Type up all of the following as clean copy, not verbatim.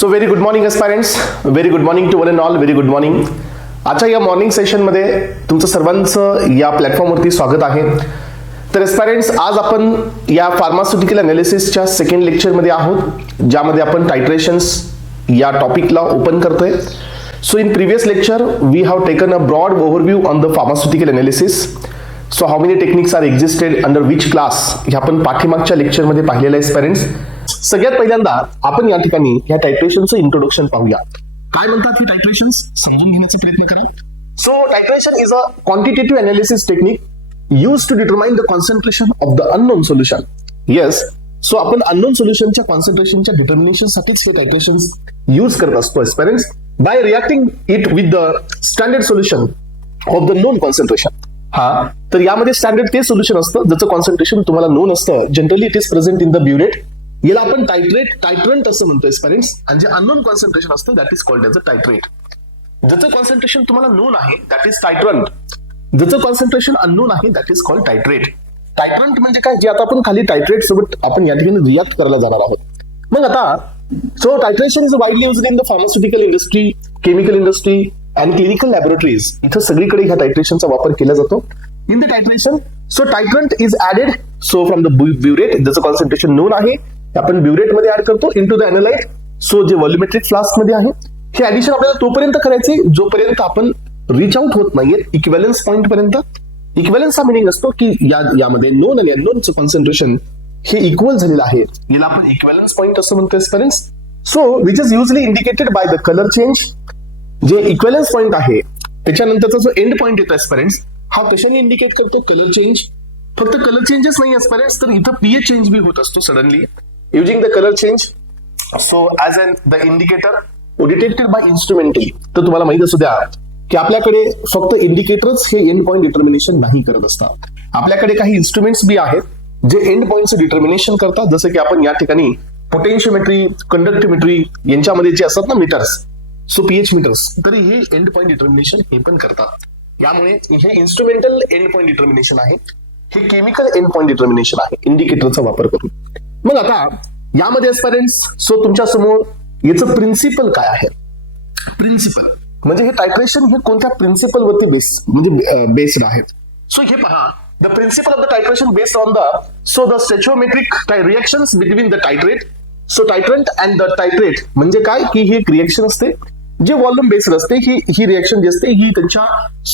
So very good morning aspirants, very good morning to one and all, very good morning. आजच्या या morning सेशनमध्ये तुमचं सर्वांचं या प्लॅटफॉर्मवरती स्वागत आहे. तर एस्पायरंट्स, आज आपण या फार्मास्युटिकल अनालिसिसच्या सेकंड लेक्चरमध्ये आहोत, ज्यामध्ये आपण टायट्रेशन्स या टॉपिकला ओपन करतोय. So in previous lecture we have taken a broad overview on the pharmaceutical analysis. So how many techniques are existed under which class हे आपण पाठीमागच्या लेक्चरमध्ये पाहिलेलं आहे एस्पायरंट्स. सगळ्यात पहिल्यांदा आपण या ठिकाणी या टायट्रेशनचं इंट्रोडक्शन पाहूया. काय म्हणतात हे टायट्रेशन्स समजून घेण्याचा प्रयत्न करा. So titration is a quantitative analysis technique used to determine the concentration of the unknown solution. Yes, so आपण unknown solutionच्या कॉन्सन्ट्रेशनच्या डिटर्मिनेशन साठीच हे टायट्रेशन्स यूज करत असतो aspirants, by reacting it with the standard solution of the known concentration. तर यामध्ये standard ते सोल्युशन असतं ज्याचं कॉन्सन्ट्रेशन तुम्हाला नोन असतं. Generally it is present in the burette. याला आपण टायट्रंट असं म्हणतो एस्पिरंट्स. आणि जे अननोन कॉन्सन्ट्रेशन असतं that is called as a titrate. ज्याचं कॉन्सन्ट्रेशन तुम्हाला नोन आहे दॅट इज टायट्रंट. ज्याचं कॉन्सन्ट्रेशन अननोन आहे that is called titrate. Titrant म्हणजे काय, जे आता आपण खाली टायट्रेट सोबत आपण या ठिकाणी रिॲक्ट करायला जाणार आहोत. मग आता so titration is widely used in the pharmaceutical industry, chemical industry and clinical laboratories. इथं सगळीकडे ह्या टायट्रेशनचा वापर केला जातो. In the titration so titrant is added so from the burette, ज्याचं कॉन्सन्ट्रेशन नोन आहे आपण ब्युरेट मध्ये ऍड करतो इनटू द एनालाइट. सो जे व्हॉल्युमेट्रिक फ्लास्क मध्ये आहे हे ऍडिशन आपल्याला तोपर्यंत करायचे जोपर्यंत आपण रीच आउट होत नाहीये इक्विव्हॅलन्स पॉइंट पर्यंत. इक्विव्हॅलन्स हा मिनिंग असतो की यामध्ये नोन आणि अननोनचं कॉन्सन्ट्रेशन हे इक्वल झालेलं आहे. याला आपण इक्विव्हॅलन्स पॉइंट असं म्हणतो aspirants. So which is usually indicated by the colour change. जे इक्विव्हॅलन्स पॉइंट आहे त्याच्यानंतरचा जो एंड पॉइंट येतो एस्पिरंट्स हा कशाने इंडिकेट करतो, कलर चेंज. फक्त कलर चेंजच नाही एस्पिरंट्स, तर इथं पीएच चेंज बी होत असतो suddenly using the colour change. So as an the indicator detected by instrumentally. तर तुम्हाला माहित असू द्या की आपल्याकडे फक्त इंडिकेटरच हे एंड पॉइंट डिटर्मिनेशन नाही करत असतात. आपल्याकडे काही इन्स्ट्रुमेंट्स बी आहेत जे एंड पॉइंटचं डिटर्मिनेशन करतात. जसं की आपण या ठिकाणी पोटेन्शियोमेट्री, कंडक्टिव्हिटी यांच्यामध्ये जे असतात ना मीटर्स, सो पीएच मीटर्स, तरी हे एंड पॉइंट डिटर्मिनेशन हे पण करतात. यामुळे हे इन्स्ट्रुमेंटल एंड पॉइंट डिटर्मिनेशन आहे, हे केमिकल एंड पॉइंट डिटर्मिनेशन आहे इंडिकेटरचा वापर करून. मग आता यामध्ये एस्पिरंट्स सो तुमच्या समोर याचं प्रिन्सिपल काय आहे. प्रिन्सिपल म्हणजे हे टायट्रेशन हे कोणत्या प्रिन्सिपल वरती बेस्ड आहे. सो हे पहा, the principle of the titration based on the stoichiometric reactions between the titrate. So titrant and the titrate म्हणजे काय की ही एक रिएक्शन असते जे व्हॉल्यूम बेस्ड असते. ही रिएक्शन जी असते ही त्यांच्या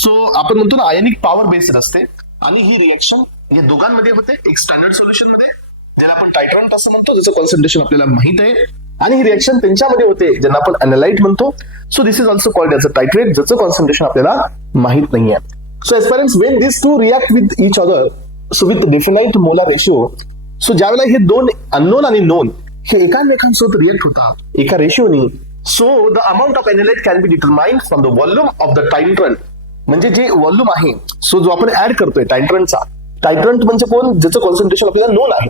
सो आपण म्हणतो ना आयनिक पॉवर बेस्ड असते. आणि ही रिएक्शन या दोघांमध्ये होते एक स्टँडर्ड सोल्युशन मध्ये, त्याला आपण टायट्रंट असं म्हणतो, ज्याचं कॉन्सन्ट्रेशन आपल्याला माहित आहे. आणि ही रिएक्शन त्यांच्यामध्ये होते ज्यांना आपण एनालाइट म्हणतो. So this is also called as a titrate, ज्याचं कॉन्सन्ट्रेशन आपल्याला माहित नाहीये. So aspirants, when this two react with each other so with definite molar ratio. So ज्यावेळेला हे दोन अननोन आणि नोन हे एकामेकांसोबत रिएक्ट होतात एका रेशिओनी, so the amount of analyte can be determined from the volume of the titrant. म्हणजे जे व्हॉल्यूम आहे सो जो आपण ऍड करतोय टायट्रंटचा, टायट्रंट म्हणजे कोण, ज्याचं कॉन्सन्ट्रेशन आपल्याला नोन आहे,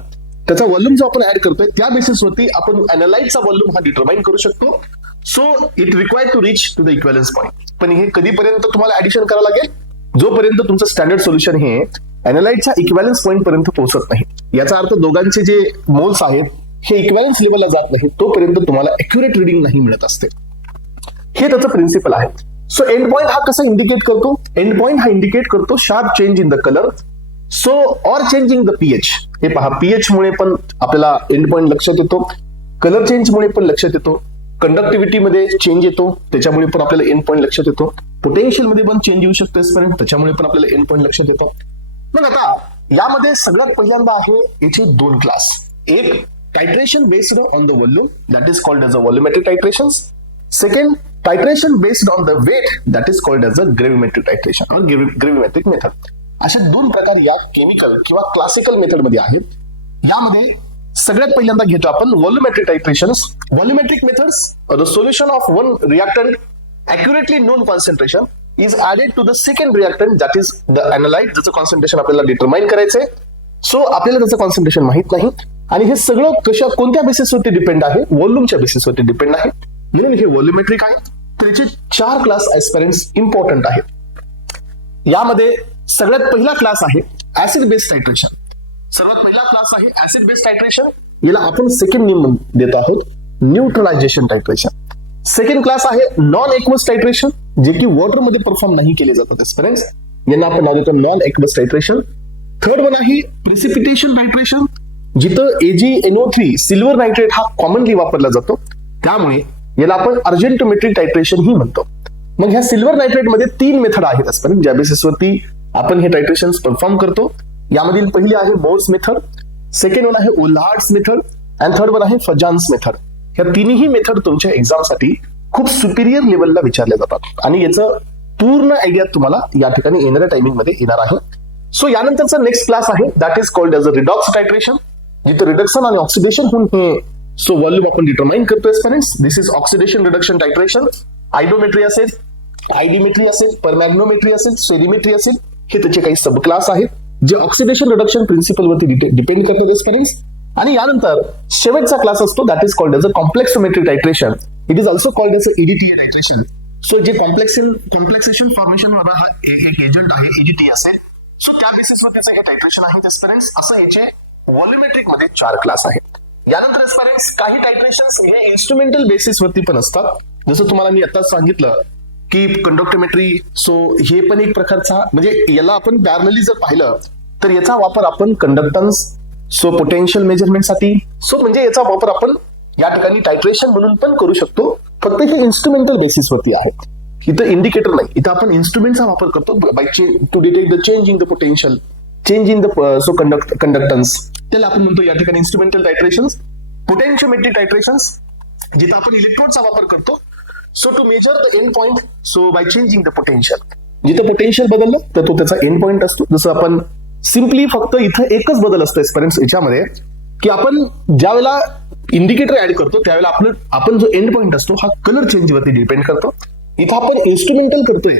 त्याचा व्हॉल्यूम जो आपण ऍड करतोय त्या बेसिसवरती आपण एनालाइटचा व्हॉल्यूम हा डिटरमाइन करू शकतो. So it required to reach to the equivalence point. पण हे कधीपर्यंत तुम्हाला ऍडिशन करावं लागेल, जोपर्यंत तुमचं स्टँडर्ड सोल्युशन हे एनालाइटच्या इक्विव्हॅलन्स पॉइंट पर्यंत पोहोचत नाही. याचा अर्थ दोघांचे जे मोल्स आहेत हे इक्विव्हॅलन्स लेवलला जात नाही तोपर्यंत तुम्हाला अॅक्युरेट रिडिंग नाही मिळत असते. हे त्याचं प्रिन्सिपल आहे. सो एंड पॉइंट हा कसा इंडिकेट करतो, एंड पॉइंट हा इंडिकेट करतो sharp change in the colour so or changing the pH. हे पहा, पीएच मुळे पण आपल्याला एंड पॉइंट लक्षात येतो, कलर चेंज मुळे पण लक्षात येतो, कंडक्टिव्हिटी मध्ये चेंज येतो त्याच्यामुळे पण आपल्याला एंड पॉइंट लक्षात येतो, पोटेन्शियल मध्ये पण चेंज येऊ शकतो त्याच्यामुळे पण आपल्याला एंड पॉइंट लक्षात येतो. मग आता यामध्ये सगळ्यात पहिल्यांदा आहे याचे दोन क्लास. एक titration based on the volume that is called as a volumetric titration. Second titration based on the weight that is called as a gravimetric titration और ग्रेव्हिमेट्रिक मेथड. असे दोन प्रकार या केमिकल किंवा क्लासिकल मेथड मध्ये आहेत. यामध्ये सगळ्यात पहिल्यांदा घेतो आपण volumetric titrations. Volumetric methods the solution of one reactant accurately known concentration is added to the second reactant that is the analyte, ज्याचं कॉन्सन्ट्रेशन आपल्याला डिटरमाइन करायचंय. सो आपल्याला त्याचं कॉन्सन्ट्रेशन माहित नाही आणि हे सगळं कोणत्या बेसिसवरती डिपेंड आहे, व्हॉल्यूमच्या बेसिसवरती डिपेंड आहे. म्हणून हे व्हॉल्यूमेट्रिक आहे. तर याचे 4 क्लास एस्पिरंट्स इम्पॉर्टंट आहेत. यामध्ये सगळ्यात पहिला क्लास आहे ऍसिड बेस्ड टायट्रेशन. सर्वात पहिला क्लास आहे ऍसिड बेस्ड टायट्रेशन. याला आपण सेकंड नेम देत आहोत. न्यूट्रलायझेशन टायट्रेशन. सेकंड क्लास आहे नॉन एक्वस टायट्रेशन, जे की वॉटर मध्ये परफॉर्म नाही केले जातात एस्पिरंट्स, यांना आपण नाव देतो नॉन एक्वस टायट्रेशन. थर्ड वन आहे प्रिसिपिटेशन टायट्रेशन, जिथं AgNO3 सिल्वर नायट्रेट हा कॉमनली वापरला जातो, त्यामुळे याला आपण अर्जेंटोमेट्रिक टायट्रेशन ही म्हणतो. मग ह्या सिल्वर नायट्रेट मध्ये 3 मेथड आहेत एस्पिरंट, ज्या बेसिसवरती आपण हे टायट्रेशन परफॉर्म करतो. यामधील पहिली आहे मोर्स मेथड, सेकंड वन आहे ओल्हार्ड्स मेथड अँड थर्ड वन आहे फजान्स मेथड. ह्या तिन्ही मेथड तुमच्या एक्झामसाठी खूप सुपिरियर लेवलला विचारल्या जातात आणि याचं पूर्ण आयडिया तुम्हाला या ठिकाणी येणाऱ्या टायमिंग मध्ये येणार आहे. सो यानंतरचा नेक्स्ट क्लास आहे that is called as a redox titration, जिथे रिडक्शन आणि ऑक्सिडेशन होऊन हे व्हॉल्यूम आपण डिटरमाइन करतोय students. This is oxidation reduction titration. Iodometry असेल, आयडीमेट्री असेल, परमॅग्नोमेट्री असेल, स्टेरिमेट्री असेल, हे त्याचे काही सब क्लास आहेत जे ऑक्सिडेशन रिडक्शन प्रिन्सिपल वरती डिपेंड करतात स्टुडंट्स. आणि यानंतर शेवटचा क्लास असतो that is called as a complexometric titration. It is also called as a EDTA titration. So जे कॉम्प्लेक्सेशन फॉर्मेशन वाला हा एक एजंट आहे EDTA असेल, सो त्या बेसिसवर त्याचं हे टायट्रेशन आहे स्टुडंट्स. असं याचे व्हॉल्युमेट्रिक मध्ये 4 क्लास आहेत. यानंतर स्टुडंट्स काही टायट्रेशन्स हे इन्स्ट्रुमेंटल बेसिस वरती पण असतात, जसं तुम्हाला मी आता सांगितलं की कंडक्टोमेट्री. सो हे पण एक प्रकारचा, म्हणजे याला आपण पॅरलली जर पाहिलं तर याचा वापर आपण कंडक्टन्स, सो पोटेन्शियल मेजरमेंट साठी, सो म्हणजे याचा वापर आपण या ठिकाणी टायट्रेशन म्हणून पण करू शकतो. फक्त हे इन्स्ट्रुमेंटल बेसिस वरती आहे. इथं इंडिकेटर नाही, इथं आपण इन्स्ट्रुमेंटचा वापर करतो by two detect the change in the potential, change in the so conductance, त्याला आपण म्हणतो या ठिकाणी इन्स्ट्रुमेंटल टायट्रेशन्स. पोटेन्शियोमेट्रिक टायट्रेशन्स, जिथं आपण इलेक्ट्रोडचा वापर करतो so to measure the end point, so by changing the potential. जिथं पोटेन्शियल बदललं तर तो त्याचा एंड पॉइंट असतो. जसं आपण सिम्पली फक्त इथं एकच बदल असतो एक्सपिरियन्स याच्यामध्ये, की आपण ज्या वेळेला इंडिकेटर ऍड करतो त्यावेळेला आपण जो एंड पॉइंट असतो हा कलर चेंज वरती डिपेंड करतो. इथं आपण इन्स्ट्रुमेंटल करतोय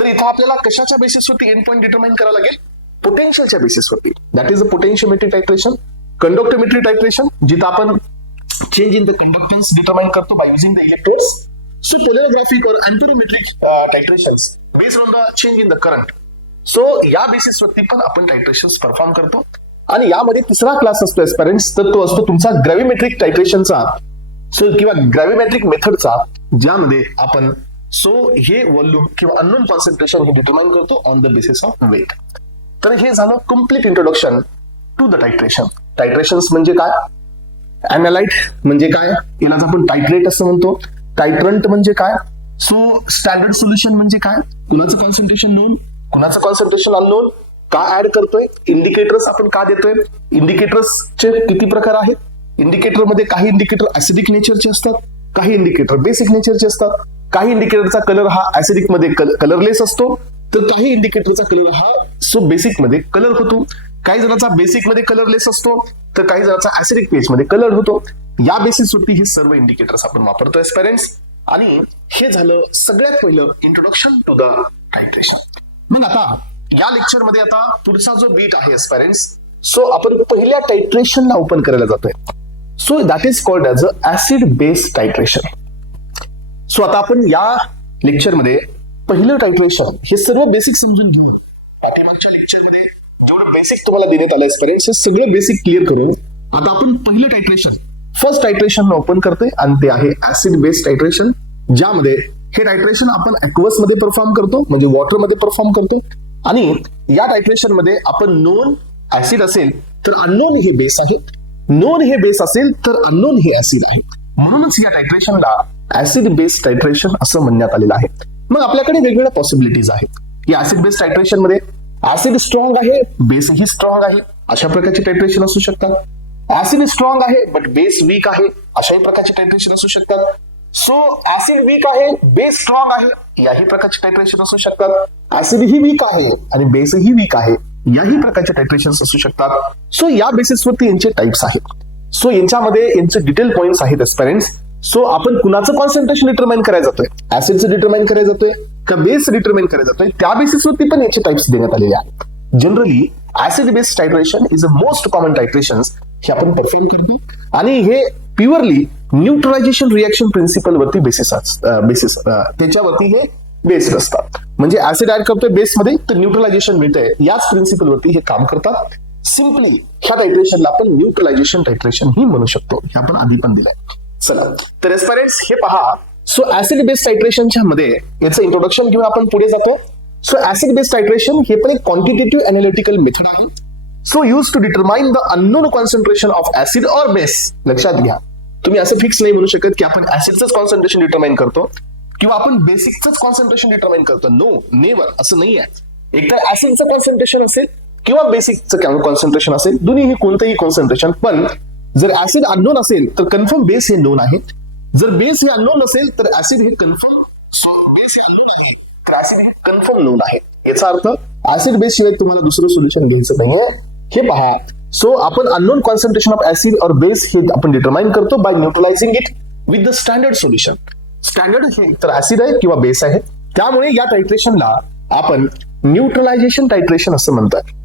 तर इथं आपल्याला कशाच्या बेसिसवरती एंड पॉइंट डिटरमाइन करावं लागेल, पोटेन्शियलच्या बेसिसवरती. That is a potentiometric titration. Conductometric titration, जिथं आपण change in the conductance determine करतो by using the electrodes. So polarographic और amperometric titrations based on the change in the current. So या बेसिसवरती पण आपण टायट्रेशन्स परफॉर्म करतो. आणि यामध्ये तिसरा क्लास असतो एस्पिरंट्स, तर तो असतो तुमचा ग्रॅव्हिमेट्रिक टायट्रेशनचा, सो किंवा ग्रॅव्हिमेट्रिक मेथडचा, ज्यामध्ये आपण हे व्हॉल्यूम किंवा अननोन कॉन्सन्ट्रेशन हे डिटरमाइन करतो on the basis of weight. तर हे झालं complete introduction to the titration. Titrations म्हणजे काय, अॅनालाइट म्हणजे काय, यालाच आपण टायट्रेट असं म्हणतो. टायट्रंट म्हणजे काय, सो स्टँडर्ड सोल्युशन म्हणजे काय, कुणाचं कॉन्सन्ट्रेशन नोन, कुणाचं कॉन्सन्ट्रेशन अननोन, का ऍड करतोय, इंडिकेटर्स आपण का देतोय, इंडिकेटर्सचे किती प्रकार आहेत. इंडिकेटर मध्ये काही इंडिकेटर ऍसिडिक नेचरचे असतात, काही इंडिकेटर बेसिक नेचरचे असतात. काही इंडिकेटरचा कलर हा ऍसिडिक मध्ये कलरलेस असतो, तर काही इंडिकेटरचा कलर हा बेसिक मध्ये कलर होतो. काही जणांचा बेसिक मध्ये कलरलेस असतो, तर काही जणांचा ऍसिडिक पेज मध्ये कलर होतो. या बेसिसवरती हे सर्व इंडिकेटर्स आपण वापरतोय पेरेंट्स. आणि हे झालं सगळ्यात पहिलं इंट्रोडक्शन टू द टायट्रेशन. मग आता या लेक्चर मध्ये आता पुढचा जो बीट आहे पेरेंट्स, सो आपण पहिल्या टायट्रेशनला ओपन करायला जातोय. So that is called as a acid base titration. So आता आपण या लेक्चर मध्ये पहिलं टायट्रेशन हे सर्व बेसिक समजून घेऊन, पाठीमागच्या लेक्चर मध्ये जेवढं बेसिक तुम्हाला देण्यात आलंय पेरेंट्स, हे सगळं बेसिक क्लिअर करून आता आपण पहिलं टायट्रेशन, फर्स्ट टायट्रेशन ओपन करतोय आणि ते आहे ऍसिड बेस टायट्रेशन. ज्यामध्ये हे टायट्रेशन आपण ऍक्वस मध्ये परफॉर्म करतो, म्हणजे वॉटर मध्ये परफॉर्म करतो. आणि या टायट्रेशन मध्ये आपण नोन ऍसिड असेल तर अननोन हे बेस आहे, नोन हे बेस असेल तर अननोन हे ऍसिड आहे. म्हणूनच या टायट्रेशनला ऍसिड बेस टायट्रेशन असं म्हणण्यात आलेलं आहे. मग आपल्याकडे वेगवेगळ्या पॉसिबिलिटीज आहेत की ऍसिड बेस टायट्रेशन मध्ये ऍसिड स्ट्रॉंग आहे, बेस ही स्ट्रॉंग आहे, अशा प्रकारचे टायट्रेशन असू शकतात. ऍसिड स्ट्रॉंग आहे बट बेस वीक आहे, अशाही प्रकारचे टायट्रेशन असू शकतात. सो ऍसिड वीक आहे, बेस स्ट्रॉंग आहे, याही प्रकारचे टायट्रेशन असू शकतात. ऍसिड ही वीक आहे आणि बेस ही वीक आहे, याही प्रकारचे टायट्रेशन असू शकतात. सो या बेसिसवरती यांचे टाइप्स आहेत. सो यांच्यामध्ये यांचे डिटेल पॉइंट्स आहेत पेरेंट्स. सो आपण कुणाचं कॉन्सन्ट्रेशन डिटरमाइन करायला जातोय, ऍसिडचं डिटरमाइन करायला जातोय का बेस डिटरमाइन करायला जातोय, त्या बेसिसवरती पण याचे टाइप्स देण्यात आलेले आहेत. Generally acid base titration is a most common titration हे आपण परफॉर्म करतो. आणि हे प्युअरली न्यूट्रलायझेशन रिएक्शन प्रिन्सिपल वरती बेसिस त्याच्यावरती हे बेस्ड असतात. म्हणजे ऍसिड ऍड करतोय बेस मध्ये तर न्यूट्रलायझेशन मिळतंय, याच प्रिन्सिपल वरती हे काम करतात. सिम्पली ह्या टायट्रेशनला आपण न्यूट्रलायझेशन टायट्रेशन ही म्हणू शकतो, हे आपण आधी पण दिलंय. चला तर एस्पायरंट्स हे पहा. सो ऍसिड बेस टायट्रेशनच्या मध्ये याचं इंट्रोडक्शन घेऊन आपण पुढे जातो. सो ऍसिड बेस टायट्रेशन हे पण एक क्वांटिटेटिव्ह अनालिटिकल मेथड आहे. So use to determine the unknown concentration of acid or base. लक्षात घ्या, तुम्ही असं फिक्स नाही म्हणू शकत की आपण ऍसिडच कॉन्सन्ट्रेशन डिटरमाइन करतो किंवा आपण बेसिकच कॉन्सन्ट्रेशन डिटरमाइन करतो. नो, नेव्हर, असं नाही आहे. एकतर ऍसिडचं कॉन्सन्ट्रेशन असेल किंवा बेसिकचं कॉन्सन्ट्रेशन असेल, दोन्ही कोणतंही कॉन्सन्ट्रेशन. पण जर ऍसिड अननोन असेल तर कन्फर्म बेस हे नोन आहे. जर बेस हे अननोन असेल तर ऍसिड हे कन्फर्म बेस हे अननोन आहे, तर ऍसिड हे कन्फर्म नोन आहे. याचा अर्थ ऍसिड बेस शिवाय तुम्हाला दुसरं सोल्युशन घ्यायचं नाहीये. हे पहा. सो आपण unknown concentration of acid or base हे आपण डिटरमाइन करतो by neutralizing it with the standard solution. Standard हे तर ऍसिड आहे किंवा बेस आहे, त्यामुळे या टायट्रेशनला आपण न्यूट्रलायझेशन टायट्रेशन असं म्हणतात.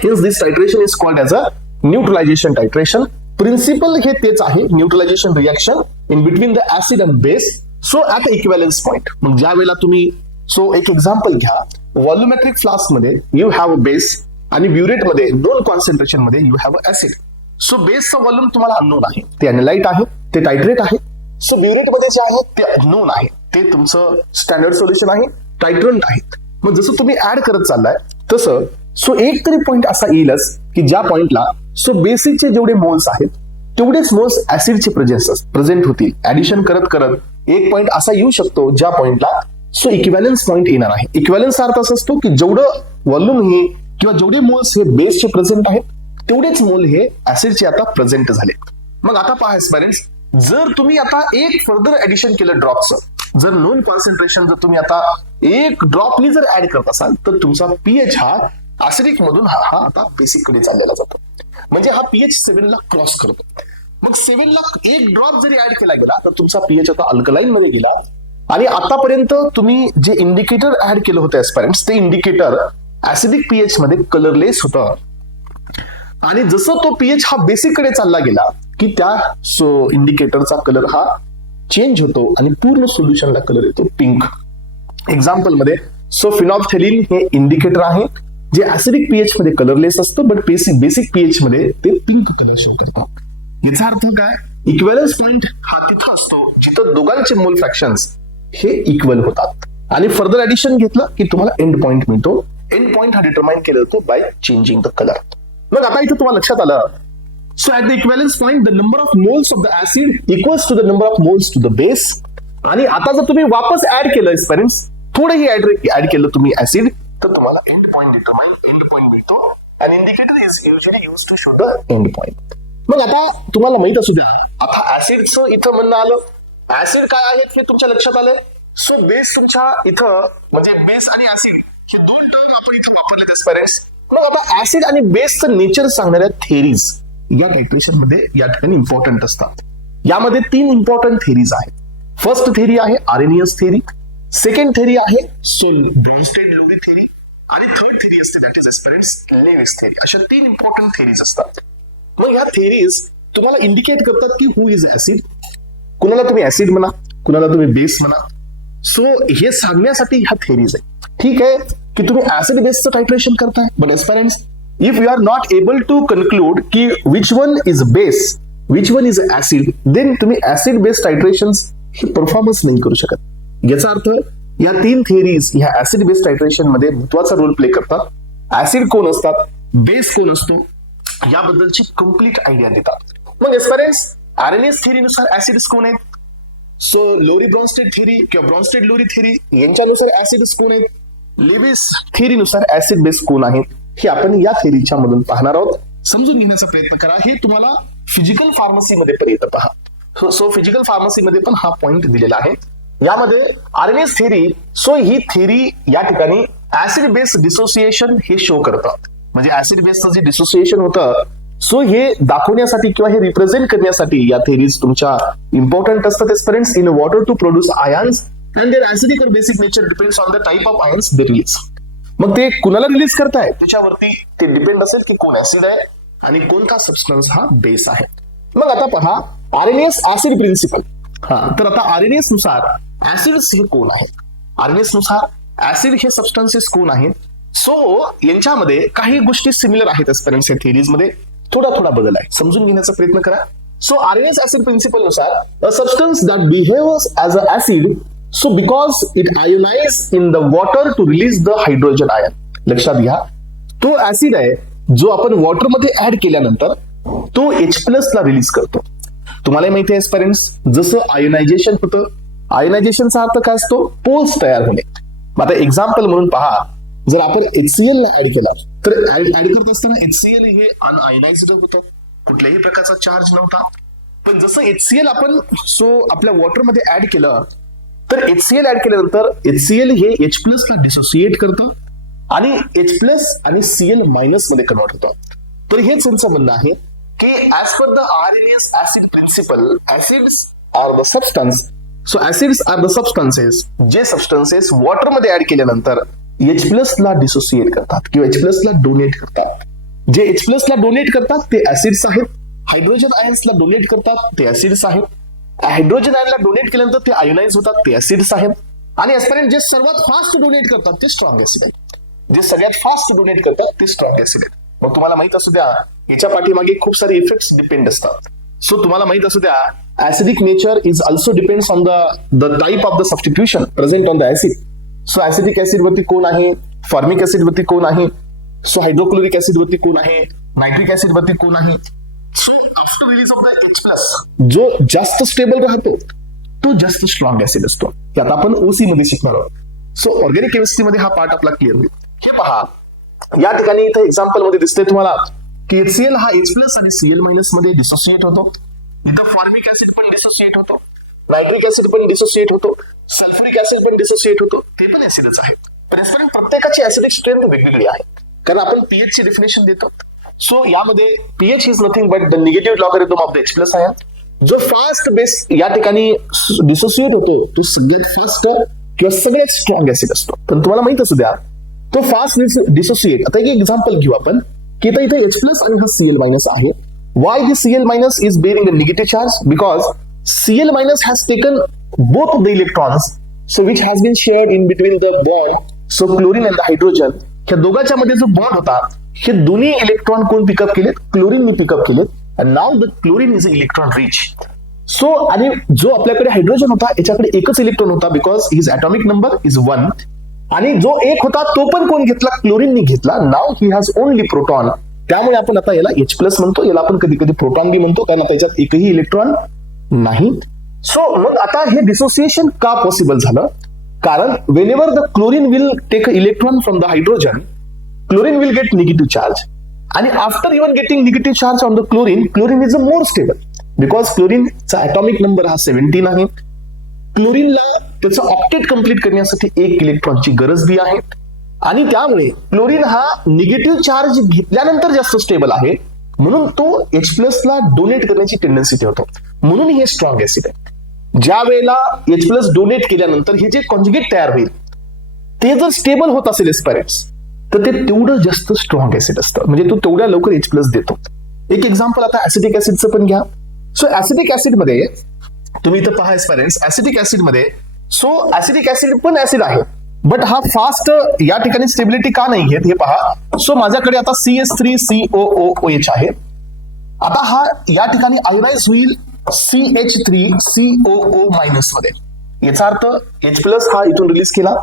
Hence this titration is called as a neutralization titration. Principle हे तेच आहे, neutralization reaction in between the acid and base. So at equivalence point. मग ज्या वेळेला तुम्ही, सो एक एक्झाम्पल घ्या, व्हॉल्युमेट्रिक फ्लास्क मध्ये यू हॅव अ बेस आणि ब्युरेट मध्ये दोन कॉन्सन्ट्रेशन मध्ये you have a acid. So बेसचं व्हॉल्यूम तुम्हाला अननोन आहे, ते अनलाइट आहे, ते टायट्रेट आहे. सो ब्युरेट मध्ये जे आहे ते अननोन आहे, ते तुमचं स्टँडर्ड सोल्युशन आहे, टायट्रंट आहे. मग जसं तुम्ही ऍड करत चाललाय तसं सो एक तरी पॉइंट असा येईलच की ज्या पॉइंटला सो बेसिकचे जेवढे मोल्स आहेत तेवढेच मोल्स ऍसिडचे प्रेझेंट होतील. ऍडिशन करत करत एक पॉइंट असा येऊ शकतो ज्या पॉइंटला सो इक्विव्हॅलन्स पॉइंट येणार आहे. इक्विव्हॅलन्स अर्थ असा असतो की जेवढं व्हॉल्यूम हे किंवा जेवढे मोल्स हे बेसचे प्रेझेंट आहेत तेवढेच मोल हे ऍसिडचे आता प्रेझेंट झाले. मग आता पहा एस्पायरंट्स, जर तुम्ही आता एक फर्दर ऍडिशन केलं ड्रॉपचं, जर नोन कॉन्सन्ट्रेशन जर तुम्ही आता एक ड्रॉपनी जर ऍड करत असाल तर तुमचा पीएच हा ऍसिडिक मधून हा आता बेसिक कडे चाललेला जातो. म्हणजे हा पीएच 7 ला क्रॉस करतो. मग 7 ला एक ड्रॉप जरी ऍड केला गेला तर तुमचा पीएच आता अल्कलाइन मध्ये गेला. आणि आतापर्यंत तुम्ही जे इंडिकेटर ऍड केलं होतं एस्पायरंट्स, ते इंडिकेटर ऍसिडिक पीएच मध्ये कलरलेस होतं. आणि जसं तो पीएच हा बेसिक कडे चालला गेला की त्या इंडिकेटरचा कलर हा चेंज होतो आणि पूर्ण सोल्युशनला कलर येतो पिंक. एक्झाम्पल मध्ये सो फिनॉल्फ्थेलिन हे इंडिकेटर आहे जे ऍसिडिक पीएच मध्ये कलरलेस असतं, बट बेसिक पीएच मध्ये ते पिंक कलर शो करतात. याचा अर्थ काय, इक्विव्हॅलन्स पॉइंट हा तिथं असतो जिथं दोघांचे मोल फ्रॅक्शन्स हे इक्वल होतात. आणि फर्दर ऍडिशन घेतलं की तुम्हाला एंड पॉइंट मिळतो. एंड पॉइंट हा डिटरमाइन केला जातो बाय चेंजिंग द कलर. मग आता इथं तुम्हाला लक्षात आलं, so at the equivalence point the number of moles of the acid equals to the number of moles to the base. आणि आता जर तुम्ही वापस ऍड केलं एस्पायरंट्स, थोडंही ऍड केलं तुम्ही ऍसिड, तर तुम्हाला एंड पॉइंट मिळतो. आणि indicator is usually used to show the end point. मग आता तुम्हाला माहित असू द्या, आता ऍसिडचं इथं म्हणणं आलं, ऍसिड काय आहे हे तुमच्या लक्षात आलं. सो बेस तुमच्या इथं म्हणजे बेस आणि ऍसिड हे दोन टर्म आपण इथं वापरले एस्पायरंट्स. मग आता ऍसिड आणि बेसचं नेचर सांगणाऱ्या थेरीज या टायट्रेशन मध्ये या ठिकाणी इम्पॉर्टंट असतात. यामध्ये 3 इम्पॉर्टंट थेरीज आहेत. फर्स्ट थेरी आहे आरेनियस थेरी, सेकंड थेरी आहे ब्रॉन्स्टेड-लोरी थेरी, आणि थर्ड थेरी असते दॅट इज एस्पायरंट्स लेविस थेरी. अशा 3 इम्पॉर्टंट थेरीज असतात. मग ह्या थेरीज तुम्हाला इंडिकेट करतात की हु इज ऍसिड. कुणाला तुम्ही ऍसिड म्हणा, कुणाला तुम्ही बेस म्हणा. सो हे सांगण्यासाठी ह्या थेरीज आहे. ठीक आहे की तुम्ही ऍसिड बेसचं टायट्रेशन करताय, but aspirants if you are not able to conclude की which one is base which one is acid, then तुम्ही ऍसिड बेस टायट्रेशन हे परफॉर्मन्स नाही करू शकत. याचा अर्थ या 3 थेरीज ह्या ऍसिड बेस टायट्रेशन मध्ये महत्वाचा रोल प्ले करतात. ऍसिड कोण असतात, बेस कोण असतो, याबद्दलची कम्प्लीट आयडिया देतात. मग एस्पायरंट्स आरेनियस थेरीनुसार ऍसिड्स कोण आहेत. सो लोरी ब्रॉन्स्टेड थेरी किंवा ब्रॉन्स्टेड लोरी थेरी यांच्यानुसार ऍसिड्स कोण आहेत. लेविस थेरीनुसार ऍसिड बेस कोण आहेत हे आपण या थेरीच्या मधून पाहणार आहोत. समजून घेण्याचा प्रयत्न करा. हे तुम्हाला फिजिकल फार्मसी मध्ये पण येतं पहा. सो फिजिकल फार्मसी मध्ये पण हा पॉइंट दिलेला आहे. यामध्ये आरेनियस थेरी, सो ही थेरी या ठिकाणी ऍसिड बेस डिसोसिएशन हे शो करतात. म्हणजे ऍसिड बेसचं जे डिसोसिएशन होतं, सो हे दाखवण्यासाठी किंवा हे रिप्रेझेंट करण्यासाठी या थेरीज तुमच्या इम्पॉर्टंट असतात aspirants in water to produce ions and their acidic और basic nature depends on the type of ions they release. मग ते कुणाला रिलीज करताय त्याच्यावरती ते डिपेंड असेल की कोण ऍसिड आहे आणि कोणता सबस्टन्स हा बेस आहे. मग आता पहा आरेनियस ऍसिड प्रिन्सिपल. तर आता आरेनियस नुसार ऍसिड्स हे कोण आहेत, आरेनियस नुसार ऍसिड हे सबस्टन्सेस कोण आहेत. सो यांच्यामध्ये काही गोष्टी सिमिलर आहेत एस्पायरंट्स या थेरीज मध्ये, थोडा बदल आहे. समजून घेण्याचा प्रयत्न करा. सो आर्यनियस ऍसिड प्रिन्सिपल नुसार a substance that behaves as a acid so because it ionize in the water to release the hydrogen ion. लक्षात घ्या, तो ऍसिड आहे जो आपण वॉटरमध्ये ऍड केल्यानंतर तो H+ ला रिलीज करतो. तुम्हाला माहिती आहे पेरेंट्स, जसं आयोनायझेशन होतं, आयोनायझेशनचा अर्थ काय असतो? पोल्स तयार होणे. आता एक्झाम्पल म्हणून पहा, जर आपण HCl ला ऍड केला तर ऍड करत असताना HCl हे अनआयोनाइज्ड होतं, कुठल्याही प्रकारचा चार्ज नव्हता. पण जसं HCl आपण आपल्या वॉटरमध्ये ऍड केलं तर HCl ऍड केल्यानंतर HCl हे H+ ला डिसोसिएट करतं आणि H+ आणि Cl- मध्ये कन्वर्ट होतं. तर हेच त्यांचं म्हणणं आहे की as per the Arrhenius acid principle, acids are the substance. So acids are the substances जे सबस्टन्सेस वॉटरमध्ये ऍड केल्यानंतर H+ ला डिसोसिएट करतात किंवा H+ ला डोनेट करतात. जे H+ ला डोनेट करतात ते ऍसिड्स आहेत. हायड्रोजन आयन्सला डोनेट करतात ते ऍसिड्स आहेत. हायड्रोजन आयनला डोनेट केल्यानंतर ते आयोनाइज होतात ते ऍसिड्स आहेत. आणि ऍस्पिरंट जे सर्वात फास्ट डोनेट करतात ते स्ट्रॉंग ऍसिड आहेत. जे सगळ्यात फास्ट डोनेट करतात ते स्ट्रॉंग ऍसिड आहेत. मग तुम्हाला माहित असू द्या याच्या पाठीमागे खूप सारे इफेक्ट्स डिपेंड असतात. सो तुम्हाला माहित असू द्या acidic nature is also depends on the type of the substitution present on the acid. So acidic acid वरती कोण आहे, फॉर्मिक ऍसिड वरती कोण आहे, सो हायड्रोक्लोरिक ऍसिड वरती कोण आहे, नायट्रिक ऍसिड वरती कोण आहे. So after release of the H+, जो जास्त स्टेबल राहतो तो जास्त स्ट्रॉंग ऍसिड असतो. आता आपण ओसी मध्ये शिकणार आहोत. सो ऑर्गॅनिक केमिस्ट्रीमध्ये हा पार्ट आपला क्लिअर होईल. हे पहा, या ठिकाणी इथे एक्झाम्पल मध्ये दिसतंय तुम्हाला की HCl हा H+ आणि Cl- मध्ये डिसोसिएट होतो. इथं फॉर्मिक ऍसिड पण डिसोसिएट होतो, नायट्रिक ऍसिड पण डिसोसिएट होतो, सल्फ्युरिक ऍसिड पण डिसोसिएट होतो. ते पण ऍसिडच आहे. पण प्रत्येकाची ऍसिडिक स्ट्रेंथ वेगवेगळी आहे कारण आपण pH ची डेफिनेशन देतो. सो यामध्ये pH is nothing but the negative logarithm of the H+ ion. जो फास्ट बेस या ठिकाणी डिसोसिएट होतो तो सगळ्यात फास्ट किंवा सगळ्यात स्ट्रॉंग ऍसिड असतो. पण तुम्हाला माहित असू द्या तो फास्ट डिसोसिएट. आता एक एक्झाम्पल घेऊ आपण की इथे H+ आणि हा Cl- आहे. Why the Cl- is bearing a negative charge? Because Cl- has taken both of the electrons, so which has been shared in between the bond. So chlorine and the hydrogen, ह्या दोघांच्या मध्ये जो bond होता हे दोन्ही electron कोण pickup केलेत? क्लोरीनने pickup केलेत. And now the chlorine is electron rich. So आणि जो आपल्याकडे हायड्रोजन होता याच्याकडे एकच इलेक्ट्रॉन होता because his atomic number is 1. आणि जो एक होता तो पण कोण घेतला? क्लोरीनने घेतला. नाव ही हॅज ओनली प्रोटॉन. त्यामुळे आपण आता याला H+ म्हणतो, याला आपण कधी कधी प्रोटॉन बी म्हणतो कारण आता याच्यात एकही इलेक्ट्रॉन नाही. सो मग आता हे डिसोसिएशन का पॉसिबल झालं? कारण whenever the chlorine will take a electron from the hydrogen, chlorine will get negative charge. आणि after even getting negative charge on the chlorine, chlorine is a more stable because क्लोरीनचा atomic number हा 17 आहे. क्लोरीनला त्याचं octet complete करण्यासाठी 1 इलेक्ट्रॉनची गरज बी आहे. आणि त्यामुळे क्लोरीन हा निगेटिव्ह चार्ज घेतल्यानंतर जास्त स्टेबल आहे म्हणून तो H+ ला डोनेट करण्याची टेंडन्सी ठेवतो. म्हणून हे स्ट्रॉंग ऍसिड आहे. ज्या वेळेला H+ डोनेट केल्यानंतर हे जे कॉन्जुगेट तयार होईल ते जर स्टेबल होत असेल एस्पायरेट्स तर ते तेवढं जास्त स्ट्रॉंग ऍसिड असतं, म्हणजे तो तेवढ्या लवकर H+ देतो. एक एक्झाम्पल आता ऍसिडिक ऍसिडचं पण घ्या. सो ऍसिडिक ऍसिड मध्ये तुम्ही इथं पहा एस्पायरेट्स, ऍसिडिक ऍसिड मध्ये सो ऍसिडिक ऍसिड पण ऍसिड आहे बट हा फास्ट या ठिकाणी स्टेबिलिटी का नाही घेत हे पहा. सो माझ्याकडे आता CH3COOH आहे. आता हा या ठिकाणी आयोनाइज होईल CH3COO- मध्ये. याचा अर्थ H+ हा इथून रिलीज केला.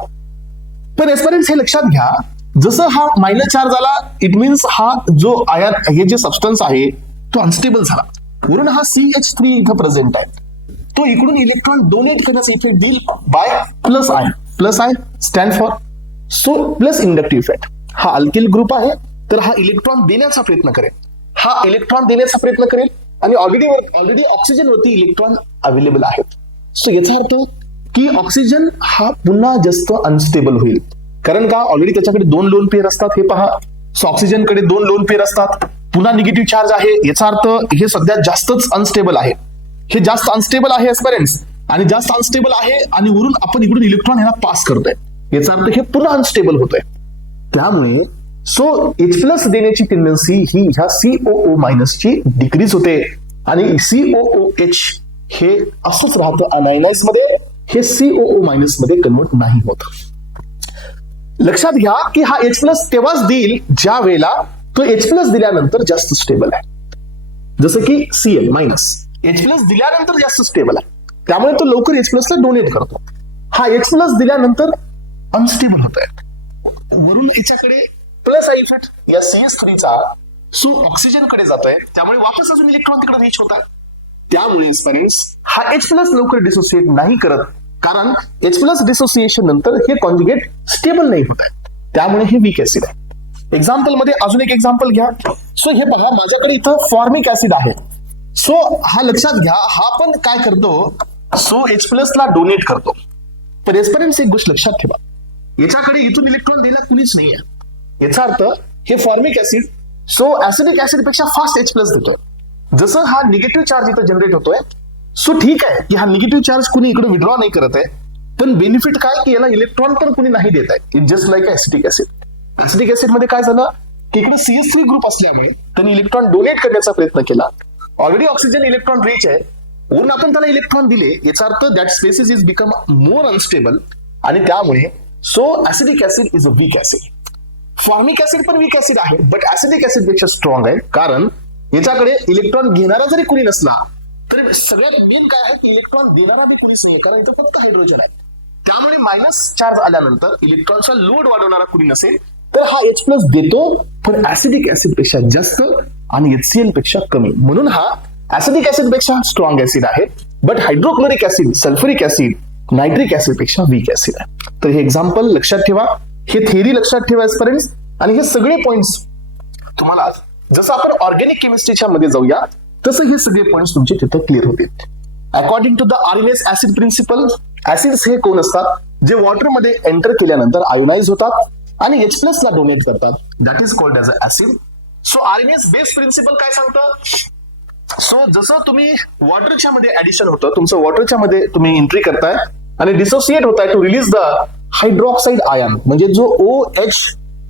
पण एस्पिरंट्स हे लक्षात घ्या, जसं हा मायनस चार्ज आला इट मीन्स हा जो आयन हे जे सबस्टन्स आहे तो अनस्टेबल झाला. वरून हा CH3 इथं प्रेझेंट आहे. तो इकडून इलेक्ट्रॉन डोनेट करण्याचा इफेक्ट देईल by plus I. Plus I stand for so plus inductive effect. हा अल्किल ग्रुप आहे तर हा इलेक्ट्रॉन देण्याचा प्रयत्न करेल. हा इलेक्ट्रॉन देण्याचा प्रयत्न करेल आणि ऑलरेडी ऑक्सिजन वरती इलेक्ट्रॉन अवेलेबल आहेत. सो याचा अर्थ की ऑक्सिजन हा पुन्हा जास्त अनस्टेबल होईल. कारण का? ऑलरेडी त्याच्याकडे 2 लोन पेअर असतात. हे पहा, सो ऑक्सिजनकडे 2 लोन पेअर असतात. पुन्हा निगेटिव्ह चार्ज आहे. याचा अर्थ हे सध्या जास्तच अनस्टेबल आहे. हे जास्त अनस्टेबल आहे एस्पिरंट्स आणि जास्त अनस्टेबल आहे आणि वरून आपण इकडून इलेक्ट्रॉन ह्याला पास करतोय. याचा अर्थ हे पुन्हा अनस्टेबल होतोय. त्यामुळे सो H+ देण्याची टेंडन्सी ही ह्या COO- ची डिक्रीज होते आणि COOH हे असंच राहतं अनायनाइज मध्ये. हे COO- मध्ये कन्वर्ट नाही होत. लक्षात घ्या की हा H+ तेव्हाच देईल ज्या वेळेला तो H+ दिल्यानंतर जास्त स्टेबल आहे. जसं की Cl- H प्लस दिल्यानंतर जास्त स्टेबल आहे, त्यामुळे तो लवकर H प्लसला डोनेट करतो. हा H प्लस दिल्यानंतर अनस्टेबल होत आहे, वरून याच्याकडे प्लस आहे इफेक्ट या CH3चा, सो ऑक्सिजन कडे जातोय, त्यामुळे वापस अजून इलेक्ट्रॉन तिकडे रीच होतात. त्यामुळे स्पेरेंट्स हा H प्लस लवकर डिसोसिएट नाही करत, कारण H प्लस डिसोसिएशन नंतर हे कॉन्जुगेट स्टेबल नाही होत आहे, त्यामुळे हे वीक ऍसिड आहे. एक्झाम्पल मध्ये अजून एक एक्झाम्पल घ्या. सो हे बघा, माझ्याकडे इथं फॉर्मिक ऍसिड आहे. सो हा लक्षात घ्या, हा पण काय करतो, सो H प्लस ला डोनेट करतो. पण एस्पेरेंट्स एक गोष्ट लक्षात ठेवा, याच्याकडे इथून इलेक्ट्रॉन द्यायला कुणीच नाहीये. याचा अर्थ हे formic acid so acidic acid पेक्षा फास्ट H प्लस देतोय. जसं हा निगेटिव्ह चार्ज इथं जनरेट होतोय, सो ठीक आहे की हा निगेटिव्ह चार्ज कुणी इकडे विड्रॉ नाही करत आहे, पण बेनिफिट काय की याला इलेक्ट्रॉन तर कुणी नाही देत आहे. It just like acidic acid. Acidic acid मध्ये काय झालं की इकडे CH3 ग्रुप असल्यामुळे त्यांनी इलेक्ट्रॉन डोनेट करण्याचा प्रयत्न केला. ऑलरेडी ऑक्सिजन इलेक्ट्रॉन रिच आहे, वरून आपण त्याला इलेक्ट्रॉन दिले, याचा अर्थ that species is become more unstable, आणि त्यामुळे so acidic acid is a weak acid. Formic acid पण वीक ऍसिड आहे, बट ऍसिडिक ऍसिड पेक्षा स्ट्रॉंग आहे, कारण याच्याकडे इलेक्ट्रॉन घेणारा जरी कुणी नसला तर सगळ्यात मेन काय आहे की इलेक्ट्रॉन देणारा बी कुणीच नाही, कारण इथं फक्त हायड्रोजन आहे. त्यामुळे मायनस चार्ज आल्यानंतर इलेक्ट्रॉनचा लोड वाढवणारा कुणी नसेल, तर हा H प्लस देतो, पण ऍसिडिक ऍसिड पेक्षा जास्त आणि HCl पेक्षा कमी. म्हणून हा ऍसिडिक ऍसिड पेक्षा स्ट्रॉंग ऍसिड आहे, but hydrochloric acid, sulphuric acid, nitric acid पेक्षा वीक ऍसिड आहे. तर हे एक्झाम्पल लक्षात ठेवा, हे थेरी लक्षात ठेवा एस्पिरंट्स, आणि हे सगळे पॉइंट्स तुम्हाला जसं आपण ऑर्गॅनिक केमिस्ट्रीच्या मध्ये जाऊया तसं हे सगळे पॉइंट्स तुमचे तिथं क्लिअर होतील. According to the Arrhenius acid principle, acids हे कोण असतात, जे वॉटर मध्ये एंटर केल्यानंतर आयोनाइज होतात आणि H प्लस ला डोनेट करतात, that is called as a acid. So Arrhenius base principle काय सांगतं, सो जसं तुम्ही वॉटरच्या मध्ये ऍडिशन होतं, तुमचं वॉटरच्या मध्ये तुम्ही एंट्री करताय आणि डिसोसिएट होताय to release the hydroxide ion, म्हणजे जो OH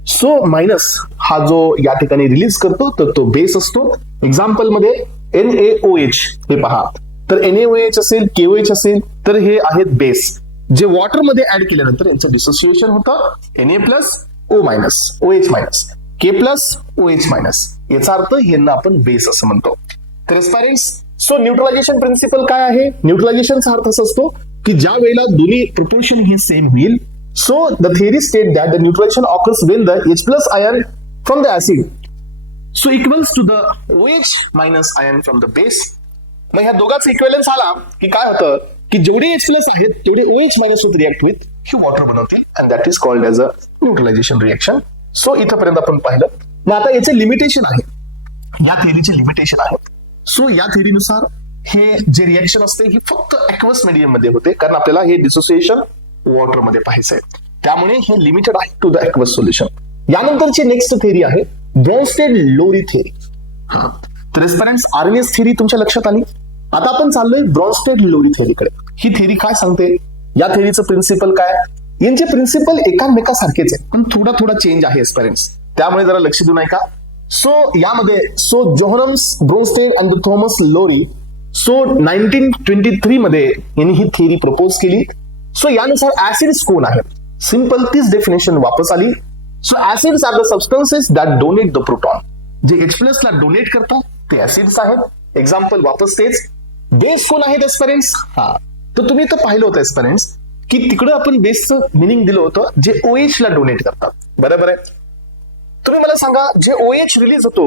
सो मायनस हा जो या ठिकाणी रिलीज करतो तर तो बेस असतो. एक्झाम्पल मध्ये NaOH हे पहा, तर NaOH असेल, KOH असेल, तर हे आहेत बेस, जे वॉटर मध्ये ऍड केल्यानंतर यांचं डिसोसिएशन होतं Na plus O minus, OH minus, K plus OH minus. याचा अर्थ यांना आपण बेस असं म्हणतो. तर एस्पायरेंट्स, सो न्यूट्रलायझेशन प्रिन्सिपल काय आहे, न्यूट्रलायझेशनचा अर्थ असा असतो की ज्या वेळेला दोन्ही प्रोपोर्शन हे सेम होईल, so the theory state that the neutralization occurs when the H plus ion from the acid so equals to the OH minus ion from the base. मग ह्या दोघांचा इक्विव्हॅलन्स आला की काय होतं की जेवढे H प्लस आहेत तेवढे OH minus with react with ही वॉटर बनवतील, and that is called as a neutralization reaction. So इथपर्यंत आपण पाहिलं. मग आता याचे लिमिटेशन आहे, या थेअरीचे लिमिटेशन आहेत. सो या थेअरीनुसार हे जे रिएक्शन असते ही फक्त ऍक्वस मीडियम मध्ये होते, कारण आपल्याला हे डिसोसिएशन वॉटर मध्ये पाहायचंय, त्यामुळे हे लिमिटेड आहे टू द ऍक्वस सोल्युशन. यानंतरची नेक्स्ट थेअरी आहे ब्रॉन्स्टेड लोरी थेअरी. तर एस्पिरंट्स, आरएनएस थेअरी तुमच्या लक्षात आली. आता आपण चाललोय ब्रॉन्स्टेड लोरी थेअरीकडे. ही थेअरी काय सांगते, या थेअरीचं प्रिन्सिपल काय, यांचे प्रिन्सिपल एकामेकासारखेच आहे, पण थोडा थोडा चेंज आहे एस्पिरंट्स, त्यामुळे जरा लक्ष देऊ नका. सो यामध्ये जोहान्स ब्रॉन्स्टेड अँड थॉमस लोरी 1923 मध्ये यांनी ही थेअरी प्रपोज केली. सो यानुसार ऍसिड्स कोण आहेत, सिंपल तीच डेफिनेशन वापस आली. So acids are the substances that donate the proton, जे H प्लस ला डोनेट करतात ते ऍसिड्स आहेत. एक्झाम्पल वापस तेच. बेस कोण आहेत एस्पिरंट्स, हा तर तुम्ही इथं पाहिलं होतं एस्पिरंट्स की तिकडं आपण बेसचं मिनिंग दिलं होतं जे OH ला डोनेट करतात, बरोबर आहे. तुम्ही मला सांगा, जे OH रिलीज होतो,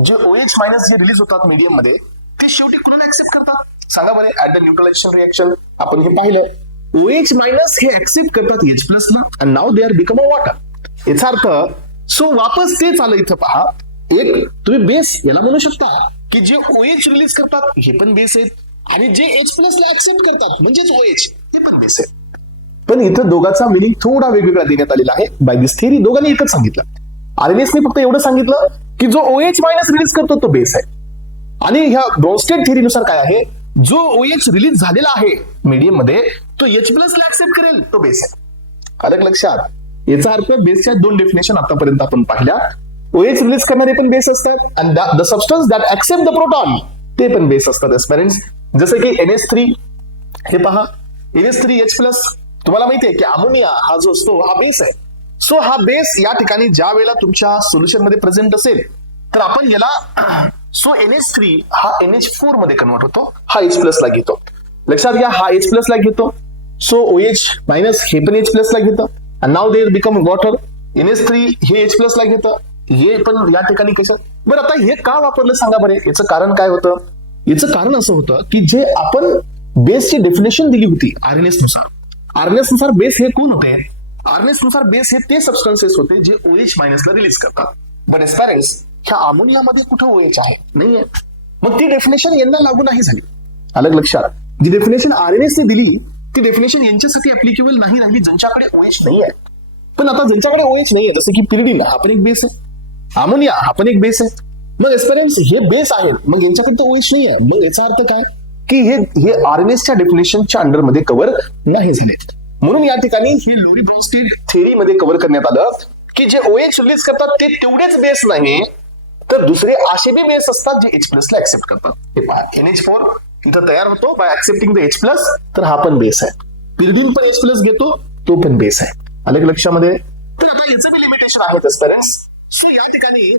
जे OH मायनस जे रिलीज होतात मीडियम मध्ये, ते शेवटी कोणाला ऍक्सेप्ट करतात, सांगा बरे. ऍट द न्यूट्रलायझेशन रिएक्शन आपण हे पाहिलंय, OH मायनस हे ऍक्सेप्ट करतात H प्लस ला, and now they are become a water. याचा अर्थ सो वापस तेच आलं इथं पहा. एक तुम्ही बेस याला म्हणू शकता की जे OH रिलीज करतात हे पण बेस आहेत, आणि जे H प्लस ला ऍक्सेप्ट करतात म्हणजेच OH ते पण बेस आहेत. पण इथं दोघांचा मिनिंग थोडा वेगवेगळा देण्यात आलेला आहे बाय दिस थेअरी. दोघांनी एकच सांगितलं. आरएनएसने फक्त एवढं सांगितलं की जो OH मायनस रिलीज करतो तो बेस आहे, आणि ह्या ब्रॉन्स्टेड थेअरीनुसार काय आहे, जो OH रिलीज झालेला आहे मीडियम मध्ये तो H प्लस ला ऍक्सेप्ट करेल तो बेस आहे. अलग लक्षात. याचा अर्थ बेसच्या दोन डेफिनेशन आतापर्यंत आपण पाहिल्या. OH रिलीज करणारे पण बेस असतात, and the substance that accept the proton ते पण बेस असतात एस्पिरंट्स. जसं की NH3 हे पहा, NH3H प्लस, तुम्हाला माहितीये की अमोनिया हा जो असतो हा बेस आहे. सो हा बेस या ठिकाणी ज्या वेळेला तुमच्या सोल्युशन मध्ये प्रेझेंट असेल तर आपण याला सो NH3 हा NH4 मध्ये कन्वर्ट होतो, हा H प्लस ला घेतो. लक्षात घ्या, हा H प्लस ला घेतो. सो OH मायनस हे पण H प्लस ला घेतं. And now they become water. NH3 हे H प्लस ला घेतं, हे पण या ठिकाणी कसं. बरं, आता हे का वापरलं सांगा बरे. याचं कारण काय होतं. याचं कारण असं होतं की जे आपण बेसची डेफिनेशन दिली होती आरएनएस नुसार बेस हे कोण होते. आरएनएस नुसार बेस हे ते सबस्टन्सेस होते जे OH मायनसला रिलीज करतात. बट एस्पॅरेंट्स ह्या अमोनियामध्ये कुठं OH आहे, नाहीये. मग ती डेफिनेशन यांना लागू नाही झाली. अलग लक्षात, जी डेफिनेशन आरएनएस ने दिली ती डेफिनेशन यांच्यासाठी ऍप्लिकेबल नाही राहिली ज्यांच्याकडे OH नाही आहे. पण आता ज्यांच्याकडे OH नाहीये, जसं की पिरिडीन हा पण एक बेस आहे, अमोनिया हा पण एक बेस आहे. मग एस्पेरेंट्स हे बेस आहेत, मग यांच्याकडे तर OH नाही आहे. मग याचा अर्थ काय की हे आरएनएसच्या डेफिनेशनच्या अंडरमध्ये कव्हर नाही झाले. म्हणून या ठिकाणी हे लोरी ब्रॉन्स्टेड थेअरीमध्ये कव्हर करण्यात आलं की जे OH रिलीज करतात ते तेवढेच बेस नाही, तर दुसरे असे बी बेस असतात जे H प्लस ला ऍक्सेप्ट करतात. हे पहा, NH4 तिथं तयार होतो by accepting the H plus, तर हा पण बेस आहे. पिरिडीन पण H प्लस घेतो, तो पण बेस आहे. अलग लक्षामध्ये. तर आता याचं बी लिमिटेशन आहे एस्पेरेंट्स. सो या ठिकाणी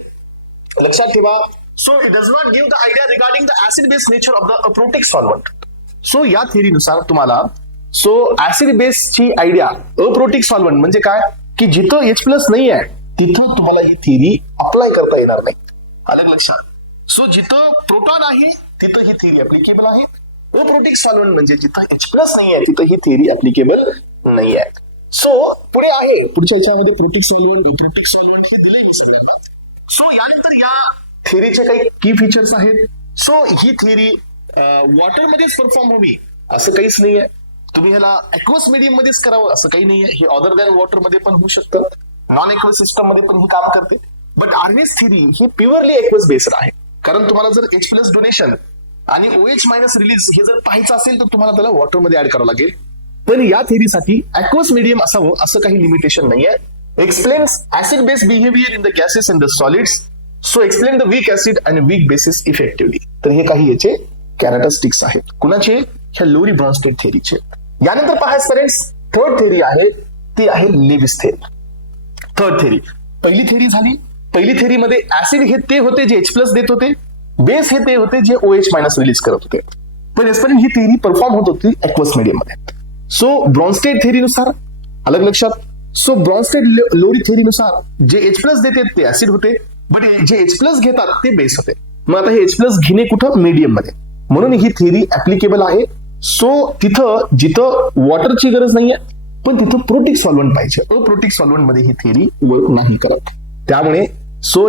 लक्षात ठेवा. So it does not give the idea regarding the acid base nature of the aprotic solvent. So या थेअरीनुसार तुम्हाला ऍसिड बेसची आयडिया अप्रोटिक सॉल्व्हंट म्हणजे काय की जिथं H प्लस नाही आहे तिथं तुम्हाला ही थेअरी अप्लाय करता येणार नाही. अलग लक्षात. सो जिथं प्रोटॉन आहे तिथं ही थेअरी ऍप्लिकेबल आहे. अप्रोटिक सॉल्व्हंट म्हणजे जिथं H प्लस नाही आहे तिथं ही थेअरी ऍप्लिकेबल नाही आहे. सो पुढे आहे, पुढच्या याच्यामध्ये प्रोटिक सॉल्व्हंट अप्रोटिक सॉल्व्हंट हे दिले सगळ्यांना. सो यानंतर या थेअरीचे काही की फीचर्स आहेत. सो ही थेअरी वॉटर मध्येच परफॉर्म व्हावी असं काहीच नाहीये. तुम्ही ह्याला ऍक्वस मीडियम मध्येच करावं असं काही नाहीये. हे अदर दॅन वॉटर मध्ये पण होऊ शकतं, नॉन ऍक्वस सिस्टम मध्ये पण हे काम करते. बट आरएनएस थेअरी हे प्युअरली ऍक्वस बेस्ड आहे. कारण तुम्हाला जर H प्लस डोनेशन आणि OH मायनस रिलीज हे जर पाहायचं असेल तर तुम्हाला त्याला वॉटर मध्ये ऍड करावं लागेल. तर या थेअरीसाठी ऍक्वस मीडियम असावं असं काही लिमिटेशन नाहीये. Explains acid base behaviour in the gases and the solids. So explain the weak acid and weak bases effectively. तर हे काही याचे कॅरेक्टरिस्टिक्स आहेत. कुणाचे, ह्या लोरी ब्रॉन्स्टेड थेअरीचे. यानंतर पहा फ्रेंड्स, थर्ड थेअरी आहे ती आहे लेविस थेअरी. थर्ड थेअरी, पहिली थेअरी झाली. पहिली थेअरीमध्ये ऍसिड हे ते होते जे H प्लस देत होते, बेस हे ते होते जे OH मायनस रिलीज करत होते. पण यापर्यंत ही थेअरी परफॉर्म होत होती ऍक्वस मीडियम मध्ये. सो ब्रॉन्स्टेड थेअरीनुसार, अलग लक्षात, सो ब्रॉन्स्टेड लोरी थेअरीनुसार जे H प्लस देते ते ऍसिड होते, बट जे H प्लस घेतात ते बेस होते. मग आता हे H प्लस घेणे कुठं, मीडियम मध्ये. म्हणून ही थेअरी ऍप्लिकेबल आहे. सो तिथं जिथं वॉटरची गरज नाहीये पण तिथं प्रोटिक सॉल्व्हंट पाहिजे. अप्रोटिक सॉल्व्हंट मध्ये ही थेअरी वर्क नाही करत. त्यामुळे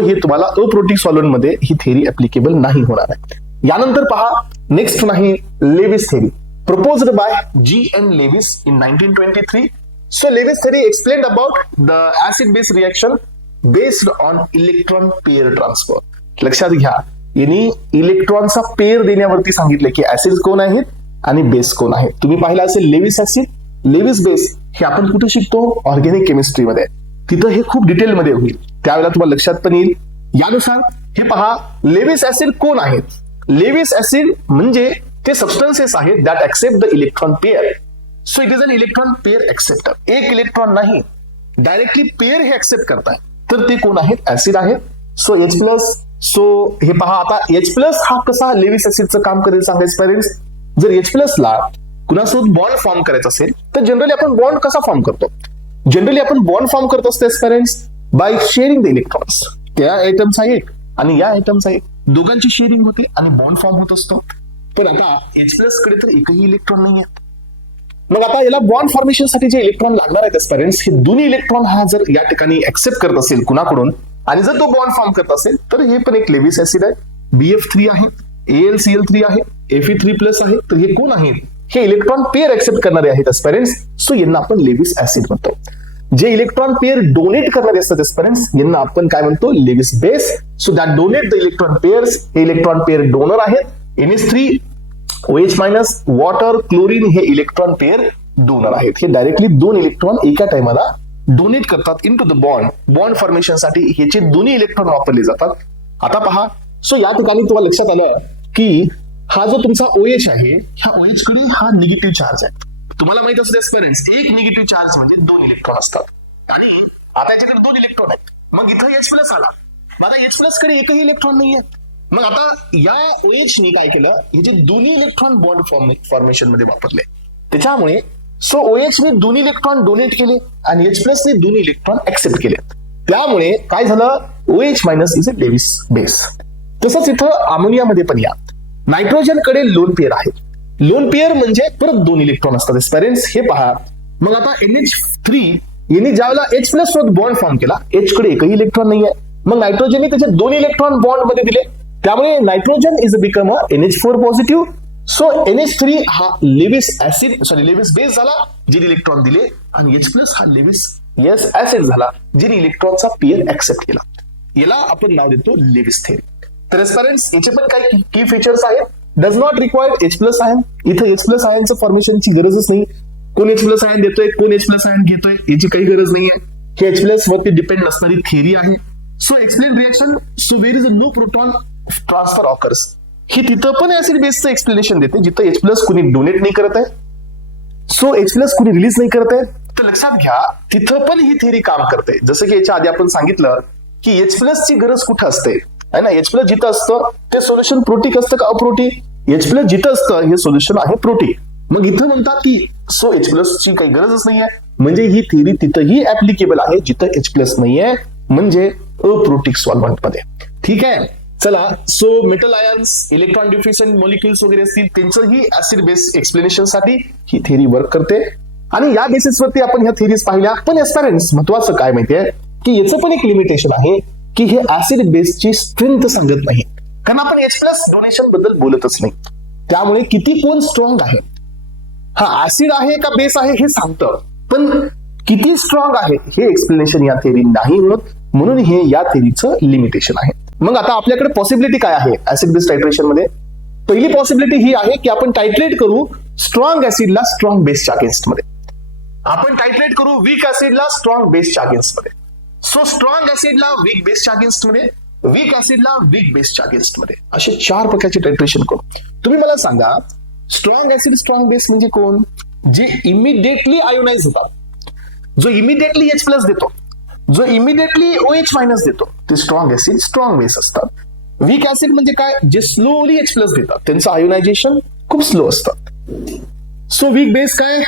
हे तुम्हाला अप्रोटिक सॉल्व्हंट मध्ये ही थेअरी ऍप्लिकेबल नाही होणार आहे. यानंतर पहा, नेक्स्ट आहे Lewis theory, proposed by G.M. Lewis in 1923. So Lewis theory explained about the acid-base reaction based on electron pair transfer. लक्षात घ्या, यांनी इलेक्ट्रॉनचा पेअर देण्यावरती सांगितले की ऍसिड कोण आहेत आणि बेस कोण आहेत. तुम्ही पाहिलं असेल लेविस ऍसिड, लेविस बेस हे आपण कुठे शिकतो, ऑर्गॅनिक केमिस्ट्रीमध्ये. तिथं हे खूप डिटेलमध्ये होईल, त्यावेळेला तुम्हाला लक्षात पण येईल. यानुसार हे पहा, लेविस ऍसिड कोण आहेत. लेविस ऍसिड म्हणजे ते सबस्टन्सेस आहेत that accept the electron pair. So it is an electron pair acceptor. एक इलेक्ट्रॉन नाही, डायरेक्टली पेअर हे ऍक्सेप्ट करताय, तर ते कोण आहेत, ऍसिड आहेत. So H plus. सो हे पहा, आता H प्लस हा कसा लेविस ऍसिडचं काम करेल सांगायचं पेरेंट्स. जर H प्लस ला कुणासोबत बॉन्ड फॉर्म करायचा असेल तर जनरली आपण बॉन्ड कसा फॉर्म करतो, जनरली आपण बॉन्ड फॉर्म करत असतो parents by sharing the electrons. त्या आयटमचा एक आणि या आयटमचा एक, दोघांची शेअरिंग होते आणि बॉन्ड फॉर्म होत असतो. पण आता H प्लस कडे तर एकही इलेक्ट्रॉन नाही आहे. मग आता याला बॉन्ड फॉर्मेशन साठी जे इलेक्ट्रॉन लागणार आहेत पेरेंट्स, हे दोन्ही इलेक्ट्रॉन हा जर या ठिकाणी ऍक्सेप्ट करत असेल कुणाकडून आणि जर तो बॉन्ड फॉर्म करत असेल तर हे पण एक लेविस ऍसिड आहे. BF3 आहे, AlCl3 आहे, Fe3+ आहे. तर हे कोण आहेत, हे इलेक्ट्रॉन पेअर ऍक्सेप्ट करणारे आहेत पेरेंट्स. सो यांना आपण लेविस ऍसिड म्हणतो. जे इलेक्ट्रॉन पेअर डोनेट करणारे असतात पेरेंट्स यांना आपण काय म्हणतो, Lewis base. So that donate the electron pairs. हे इलेक्ट्रॉन पेअर डोनर आहेत. NH3, OH minus, water, chlorine हे इलेक्ट्रॉन पेअर डोनर आहेत. हे डायरेक्टली दोन इलेक्ट्रॉन एका टाइमला डोनेट करतात into the bond. Bond formation साठी ह्याचे दोन्ही इलेक्ट्रॉन वापरले जातात. आता पहा, सो या ठिकाणी तुम्हाला लक्षात आलं की हा जो तुमचा OH आहे, ह्या OH कडे हा निगेटिव्ह चार्ज आहे. तुम्हाला माहित असते पेरेंट्स, एक निगेटिव्ह चार्ज म्हणजे दोन इलेक्ट्रॉन असतात आणि आता याच्याकडे दोन इलेक्ट्रॉन आहेत. मग इथं H प्लस आला, मला H प्लस कडे एकही इलेक्ट्रॉन नाहीये. मग आता या OH ने काय केलं, हे जे दोन्ही इलेक्ट्रॉन बॉन्ड फॉर्मेशन मध्ये वापरले, त्याच्यामुळे OH ने दोन्ही इलेक्ट्रॉन डोनेट केले आणि H+ ने दोन्ही इलेक्ट्रॉन ऍक्सेप्ट केले. त्यामुळे काय झालं, OH minus is a Lewis base. तसंच इथं अमोनियामध्ये पण या नायट्रोजन कडे लोन पेअर आहे. लोन पेअर म्हणजे परत दोन इलेक्ट्रॉन असतात पॅरेंट्स, हे पहा. मग आता NH3 यांनी ज्यावेळेला H+ सोबत बॉन्ड फॉर्म केला, H कडे एकही इलेक्ट्रॉन नाहीये, मग नायट्रोजनने त्याचे दोन इलेक्ट्रॉन बॉन्ड मध्ये दिले, त्यामुळे nitrogen is become a NH4 positive. NH3 हा लेविस बेस झाला, जिने इलेक्ट्रॉन दिले, आणि H+ हा लेविस ऍसिड झाला, जिने इलेक्ट्रॉनचा पेअर ऍक्सेप्ट केला. याला आपण नाव देतो लेविस थेरी. तर पॅरेंट्स याचे पण काही की फीचर्स आहेत. Does not required H+ ion. इथं H+ आयनचं फॉर्मेशनची गरजच नाही. कोण H+ आयन देतोय, कोण H+ आयन घेतोय, याची काही गरज नाहीये. हे H+ वरती डिपेंड नसणारी थेरी आहे. Explain reaction. Where is no proton transfer occurs. ही तिथं पण ऍसिड बेसचं एक्सप्लेनेशन देते, जिथं H+ कुणी डोनेट नाही करत आहे, H+ कुणी रिलीज नाही करत आहे. तर लक्षात घ्या, तिथं पण ही थेरी काम करते. जसं की याच्या आधी आपण सांगितलं की H+ ची गरज कुठं असते, आहे ना. H+ जिथं असतं ते सोल्युशन प्रोटिक असतं का अप्रोटिक? H+ जिथं असतं हे सोल्युशन आहे प्रोटिक. मग इथं म्हणतात की H+ ची काही गरजच नाहीये, म्हणजे ही थेरी तिथंही ऍप्लिकेबल आहे जिथं H+ नाहीये, म्हणजे अप्रोटिक सॉल्व्हंट मध्ये. ठीक आहे, चला. Metal ions, electron diffusion molecules वगैरे असतील, त्यांचंही ऍसिड बेस एक्सप्लेनेशन साठी ही थेरी वर्क करते. आणि या बेसिसवरती आपण ह्या थेरीज पाहिल्या. पण एस्पिरंट्स महत्वाचं काय माहितीये की याचं पण एक लिमिटेशन आहे की हे ऍसिड बेसची स्ट्रेंथ सांगत नाही, कारण आपण H+ डोनेशन बद्दल बोलतच नाही. त्यामुळे किती कोण स्ट्रॉंग आहे, हा ऍसिड आहे का बेस आहे हे सांगतं, पण किती स्ट्रॉंग आहे हे एक्सप्लेनेशन या थेरी नाही होत, म्हणून हे या थेरीचं लिमिटेशन आहे. मग आता आपल्याकडे पॉसिबिलिटी काय आहे ऍसिड बेस टायट्रेशन मध्ये? पहिली पॉसिबिलिटी ही आहे की आपण टायट्रेट करू स्ट्रॉंग ऍसिडला स्ट्रॉंग बेसच्या अगेन्स्ट मध्ये, आपण टायट्रेट करू वीक ऍसिडला स्ट्रॉंग बेसच्या अगेन्स्ट मध्ये. स्ट्रॉंग ऍसिडला वीक बेसच्या अगेन्स्ट मध्ये, वीक ऍसिडला वीक बेसच्या अगेन्स्ट मध्ये, असे 4 प्रकारचे टायट्रेशन करू. तुम्ही मला सांगा, स्ट्रॉंग ऍसिड स्ट्रॉंग बेस म्हणजे कोण? जे इमिडिएटली आयोनाइज होतात, जो इमिडिएटली H+ देतो, जो इमिडिएटली OH मायनस देतो, ते स्ट्रॉंग ऍसिड स्ट्रॉंग बेस असतात. वीक ऍसिड म्हणजे काय? जे स्लोली H+ देतात, त्यांचं आयोनायझेशन खूप स्लो असतं. वीक बेस काय?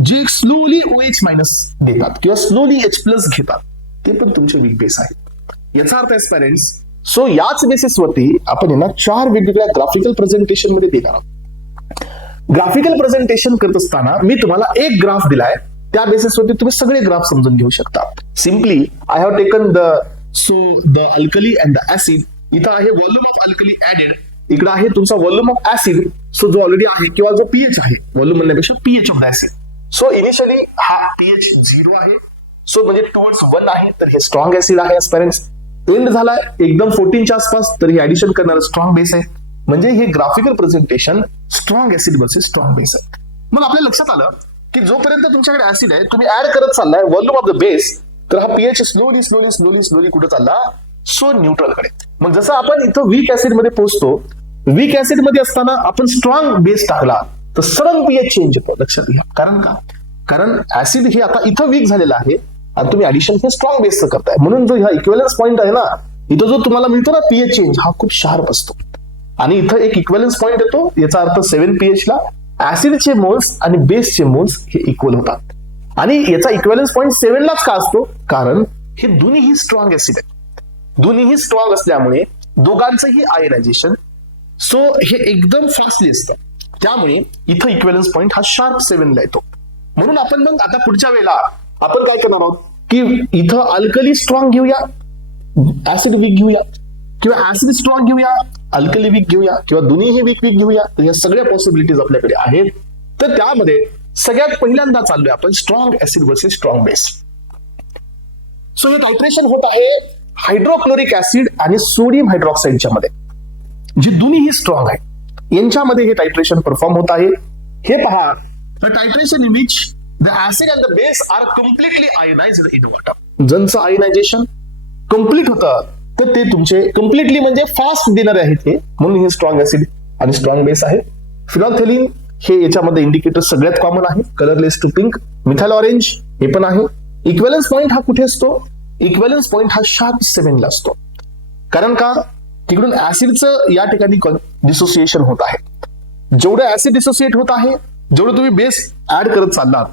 जे स्लोली OH मायनस देतात किंवा स्लोली H+ घेतात, ते पण तुमचे वीक बेस आहेत. याचा अर्थ आहे पॅरेंट्स, याच बेसिसवरती आपण यांना 4 वेगवेगळ्या ग्राफिकल प्रेझेंटेशन मध्ये देणार आहोत. ग्राफिकल प्रेझेंटेशन करत असताना मी तुम्हाला एक ग्राफ दिलाय, त्या बेसिसवरती तुम्ही सगळे ग्राफ समजून घेऊ शकता. Simply I have taken the alkali and the acid. इथं आहे व्हॉल्यूम ऑफ अल्कली ऍडेड, इकडे आहे तुमचा व्हॉल्यूम ऑफ ऍसिड, जो ऑलरेडी आहे, किंवा जो pH आहे, व्हॉल्यूम म्हणण्यापेक्षा pH of the acid. Initially हा pH 0 आहे, म्हणजे टुवर्ड्स 1 आहे, तर हे स्ट्रॉंग ऍसिड आहे. पॅरेंट्स एंड झालाय एकदम 14च्या आसपास, तर हे ऍडिशन करणार स्ट्रॉंग बेस आहे. म्हणजे हे graphical presentation strong acid versus strong base आहे. मग आपल्या लक्षात आलं की जोपर्यंत तुमच्याकडे ऍसिड आहे, तुम्ही ऍड करत चाललाय व्हॉल्यूम ऑफ द बेस, तर हा pH slowly slowly slowly slowly कुठे चालला? न्यूट्रल कडे. मग जसं आपण इथं वीक ऍसिड मध्ये पोहोचतो, वीक ऍसिड मध्ये असताना आपण स्ट्रॉंग बेस टाकला तर सडन pH चेंज होतो. लक्षात घ्या. कारण का? कारण ऍसिड हे आता इथं वीक झालेलं आहे आणि तुम्ही ऍडिशन हे स्ट्रॉंग बेसचं करताय, म्हणून जो हा इक्विव्हलन्स पॉईंट आहे ना, इथं जो तुम्हाला मिळतो ना pH चेंज, हा खूप शार्प असतो. आणि इथं एक इक्विव्हलन्स पॉईंट येतो, याचा अर्थ 7 pH ला ऍसिडचे मोल्स आणि बेसचे मोल्स हे इक्वल होतात. आणि याचा इक्विव्हलन्स पॉईंट 7 लाच का असतो? कारण हे दोन्हीही स्ट्रॉंग ऍसिड आहेत. दोन्हीही स्ट्रॉंग असल्यामुळे दोघांचंही आयनायझेशन हे एकदम फास्टली असतं, त्यामुळे इथं इक्विव्हलन्स पॉईंट हा शार्प 7 ला येतो. म्हणून आपण मग आता पुढच्या वेळेला आपण काय करणार आहोत की इथं अल्कली स्ट्रॉंग घेऊया, ऍसिड वीक घेऊया, किंवा ऍसिड स्ट्रॉंग घेऊया, अल्कली वीक घेऊया, किंवा दोन्हीही वीक घेऊया. तर या सगळ्या पॉसिबिलिटीज आपल्याकडे आहेत. तर त्यामध्ये सगळ्यात पहिल्यांदा चाललोय आपण strong acid versus strong base. हे टायट्रेशन होत आहे हायड्रोक्लोरिक ऍसिड आणि सोडियम हायड्रॉक्साईडच्या मध्ये, जे दोन्हीही स्ट्रॉंग आहे, यांच्यामध्ये हे टायट्रेशन परफॉर्म होत आहे. हे पहा, the titration in which the acid and the base are completely ionized in water. ज्यांचं आयोनायझेशन कम्प्लीट होतं, तर ते तुमचे कम्प्लिटली म्हणजे फास्ट देणारे आहेत हे, म्हणून हे स्ट्रॉंग ऍसिड आणि स्ट्रॉंग बेस आहे. फिनॉल्फथलीन हे याच्यामध्ये इंडिकेटर सगळ्यात कॉमन आहे, colourless to pink. Methyl orange हे पण आहे. इक्विव्हलन्स पॉईंट हा कुठे असतो? इक्विव्हलन्स पॉईंट हा शार्प 7 ला असतो. कारण का? तिकडून ऍसिडचं या ठिकाणी डिसोसिएशन होत आहे. जेवढं ऍसिड डिसोसिएट होत आहे, जेवढं तुम्ही बेस ऍड करत चाललात,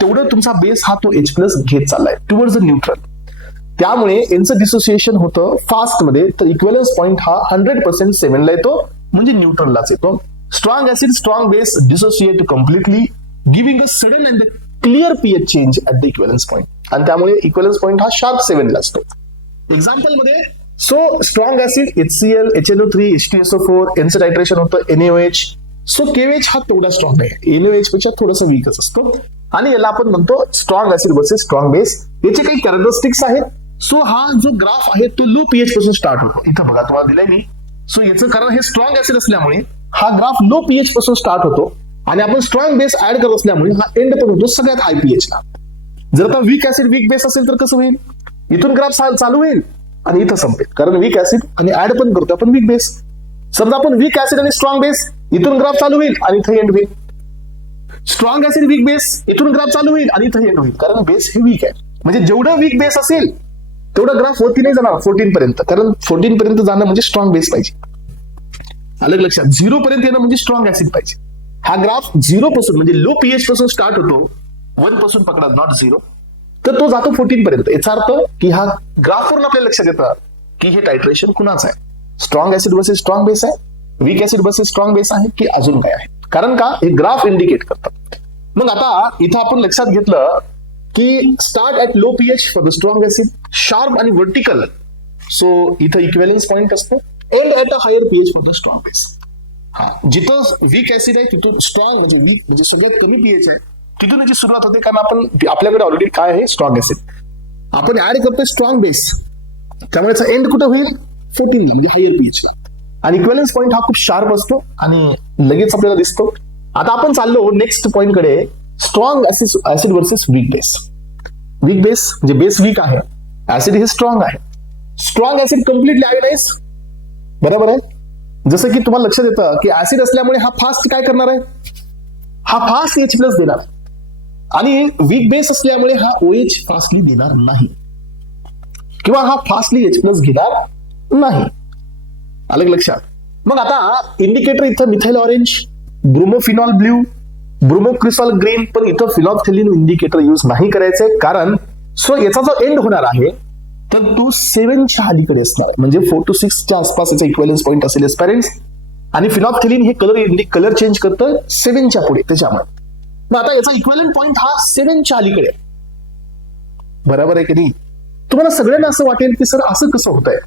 तेवढं तुमचा बेस हा तो H+ घेत चाललाय टुवर्ड्स द न्यूट्रल. त्यामुळे यांचं डिसोसिएशन होतं फास्ट मध्ये, तर इक्विव्हलन्स पॉईंट हा 100% 7 ला येतो, म्हणजे न्यूट्रललाच येतो. Strong acid strong base dissociate completely, giving a sudden and clear pH change at the equivalence point. आणि त्यामुळे इक्विव्हलन्स पॉईंट हा शार्प 7 ला असतो. एक्झाम्पल मध्ये so strong acid HCl, HNO3, H2SO4 यांचं टायट्रेशन होतं NaOH. सो KOH हा तेवढा स्ट्रॉंग आहे, NaOH पेक्षा थोडासा वीकच असतो. आणि याला आपण म्हणतो strong acid versus strong base. याचे काही कॅरेक्टरिस्टिक्स आहेत. सो हा जो ग्राफ आहे तो लो pH पासून स्टार्ट होतो. इथं बघा तुम्हाला दिलंय मी. सो याचं कारण हे स्ट्रॉंग ऍसिड असल्यामुळे हा ग्राफ लो pH पासून स्टार्ट होतो, आणि आपण स्ट्रॉंग बेस ऍड करत असल्यामुळे हा एंड पण होतो सगळ्यात हाय pH ला. जर आता वीक ऍसिड वीक बेस असेल तर कसं होईल, इथून ग्राफ चालू होईल आणि इथं संपेल, कारण वीक ऍसिड आणि ऍड पण करतो आपण वीक बेस. समजा आपण वीक ऍसिड आणि स्ट्रॉंग बेस, इथून ग्राफ चालू होईल आणि इथं एंड होईल. स्ट्रॉंग ऍसिड वीक बेस, इथून ग्राफ चालू होईल आणि इथं एंड होईल, कारण बेस हे वीक आहे. म्हणजे जेवढं वीक बेस असेल तेवढं ग्राफ वरती नाही जाणार 14 पर्यंत, कारण 14 पर्यंत जाणं म्हणजे स्ट्रॉंग बेस पाहिजे. अलग लक्षात, 0 पर्यंत येणं म्हणजे स्ट्रॉंग ऍसिड पाहिजे. हा ग्राफ 0 पासून म्हणजे लो pH पासून स्टार्ट होतो, 1 पासून पकडा, नॉट 0, तर तो जातो 14 पर्यंत. याचा अर्थ की हा ग्राफवरून आपल्याला लक्षात येतं की हे टायट्रेशन कुणाचं आहे, strong acid versus strong base आहे, weak acid versus strong base आहे, की अजून काय आहे. कारण का, हे ग्राफ इंडिकेट करतात. मग आता इथं आपण लक्षात घेतलं की start at low pH for the strong acid, sharp आणि वर्टिकल. सो इथं इक्विव्हलन्स पॉईंट असतो, end at a higher pH for the strong base. हा, जिथं वीक ऍसिड आहे तिथून स्ट्रॉंग म्हणजे वीक म्हणजे सगळ्यात कमी pH आहे, तिथून याची सुरुवात होते. कारण आपण आपल्याकडे ऑलरेडी काय आहे, स्ट्रॉंग ऍसिड. आपण ऍड करतोय स्ट्रॉंग बेस, त्यामुळे याचा एंड कुठं होईल, 14 ला म्हणजे हायर pH ला. आणि इक्विव्हलन्स पॉईंट हा खूप शार्प असतो आणि लगेच आपल्याला दिसतो. आता आपण चाललो नेक्स्ट पॉईंट कडे, strong acid versus weak base. Weak base म्हणजे बेस वीक आहे, ऍसिड हे स्ट्रॉंग आहे. स्ट्रॉंग ऍसिड कम्प्लिटली आयोनाइज, बरोबर आहे. जसं की तुम्हाला लक्षात येतं की ऍसिड असल्यामुळे हा फास्ट काय करणार आहे, हा फास्ट H+ देणार, आणि वीक बेस असल्यामुळे हा OH फास्टली देणार नाही, किंवा हा फास्टली H+ घेणार नाही. अलग लक्षात. मग आता इंडिकेटर इथं methyl orange, bromophenol blue, bromocresol green, पण इथं फिनॉल्फथेलिन इंडिकेटर यूज नाही करायचंय. कारण सो याचा जो एंड होणार आहे तर तो 7च्या अलीकडे असणार, म्हणजे 4 to 6 च्या आसपास याचा इक्विव्हलन्स पॉईंट असेल एस्पेरेंट्स. आणि फिनॉल्फथेलिन हे कलर चेंज करतं 7च्या पुढे, त्याच्यामुळे. मग आता याचा इक्विव्हलंट पॉईंट हा 7च्या अलीकडे, बरोबर आहे की नाही. तुम्हाला सगळ्यांना असं वाटेल की सर असं कसं होतंय,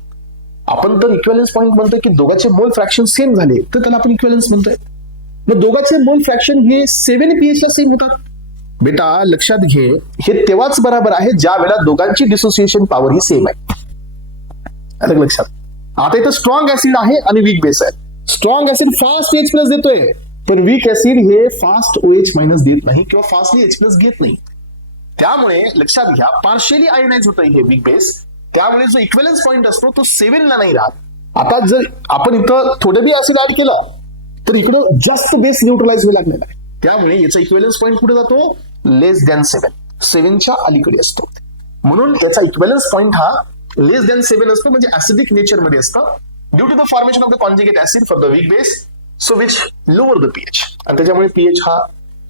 आपण तर इक्विव्हलन्स पॉईंट म्हणतोय की दोघांचे मोल फ्रॅक्शन सेम झाले तर त्याला आपण इक्विव्हलन्स म्हणतोय. मग दोघांचे मोल फ्रॅक्शन हे 7 pH ला सेम होतात. बेटा लक्षात घे, हे तेव्हाच बरोबर आहे ज्या वेळेला दोघांची डिसोसिएशन पॉवर ही सेम आहे. अलग लक्षात. आता इथं स्ट्रॉंग ऍसिड आहे आणि वीक बेस आहे. स्ट्रॉंग ऍसिड फास्ट H+ देतोय, पण वीक ऍसिड हे फास्ट OH- देत नाही किंवा फास्टली H+ घेत नाही. त्यामुळे लक्षात घ्या, पार्शियली आयोनाइज होतंय हे वीक बेस, त्यामुळे जो इक्विव्हलन्स पॉईंट असतो तो 7 ला नाही राहत. आता जर आपण इथं थोडं बी ऍसिड ऍड केलं तर इकडं जास्त बेस न्यूट्रलाइज व्हायला लागलेला आहे. त्यामुळे याचा इक्विव्हलन्स पॉईंट कुठे जातो, लेस दॅन 7, 7च्या अलीकडे असतो. म्हणून याचा इक्विव्हलन्स पॉईंट हा लेस दॅन 7 असतो, म्हणजे ऍसिडिक नेचर मध्ये असतं, due to the formation of the conjugate acid for the weak base, so which lower the pH. आणि त्याच्यामुळे pH हा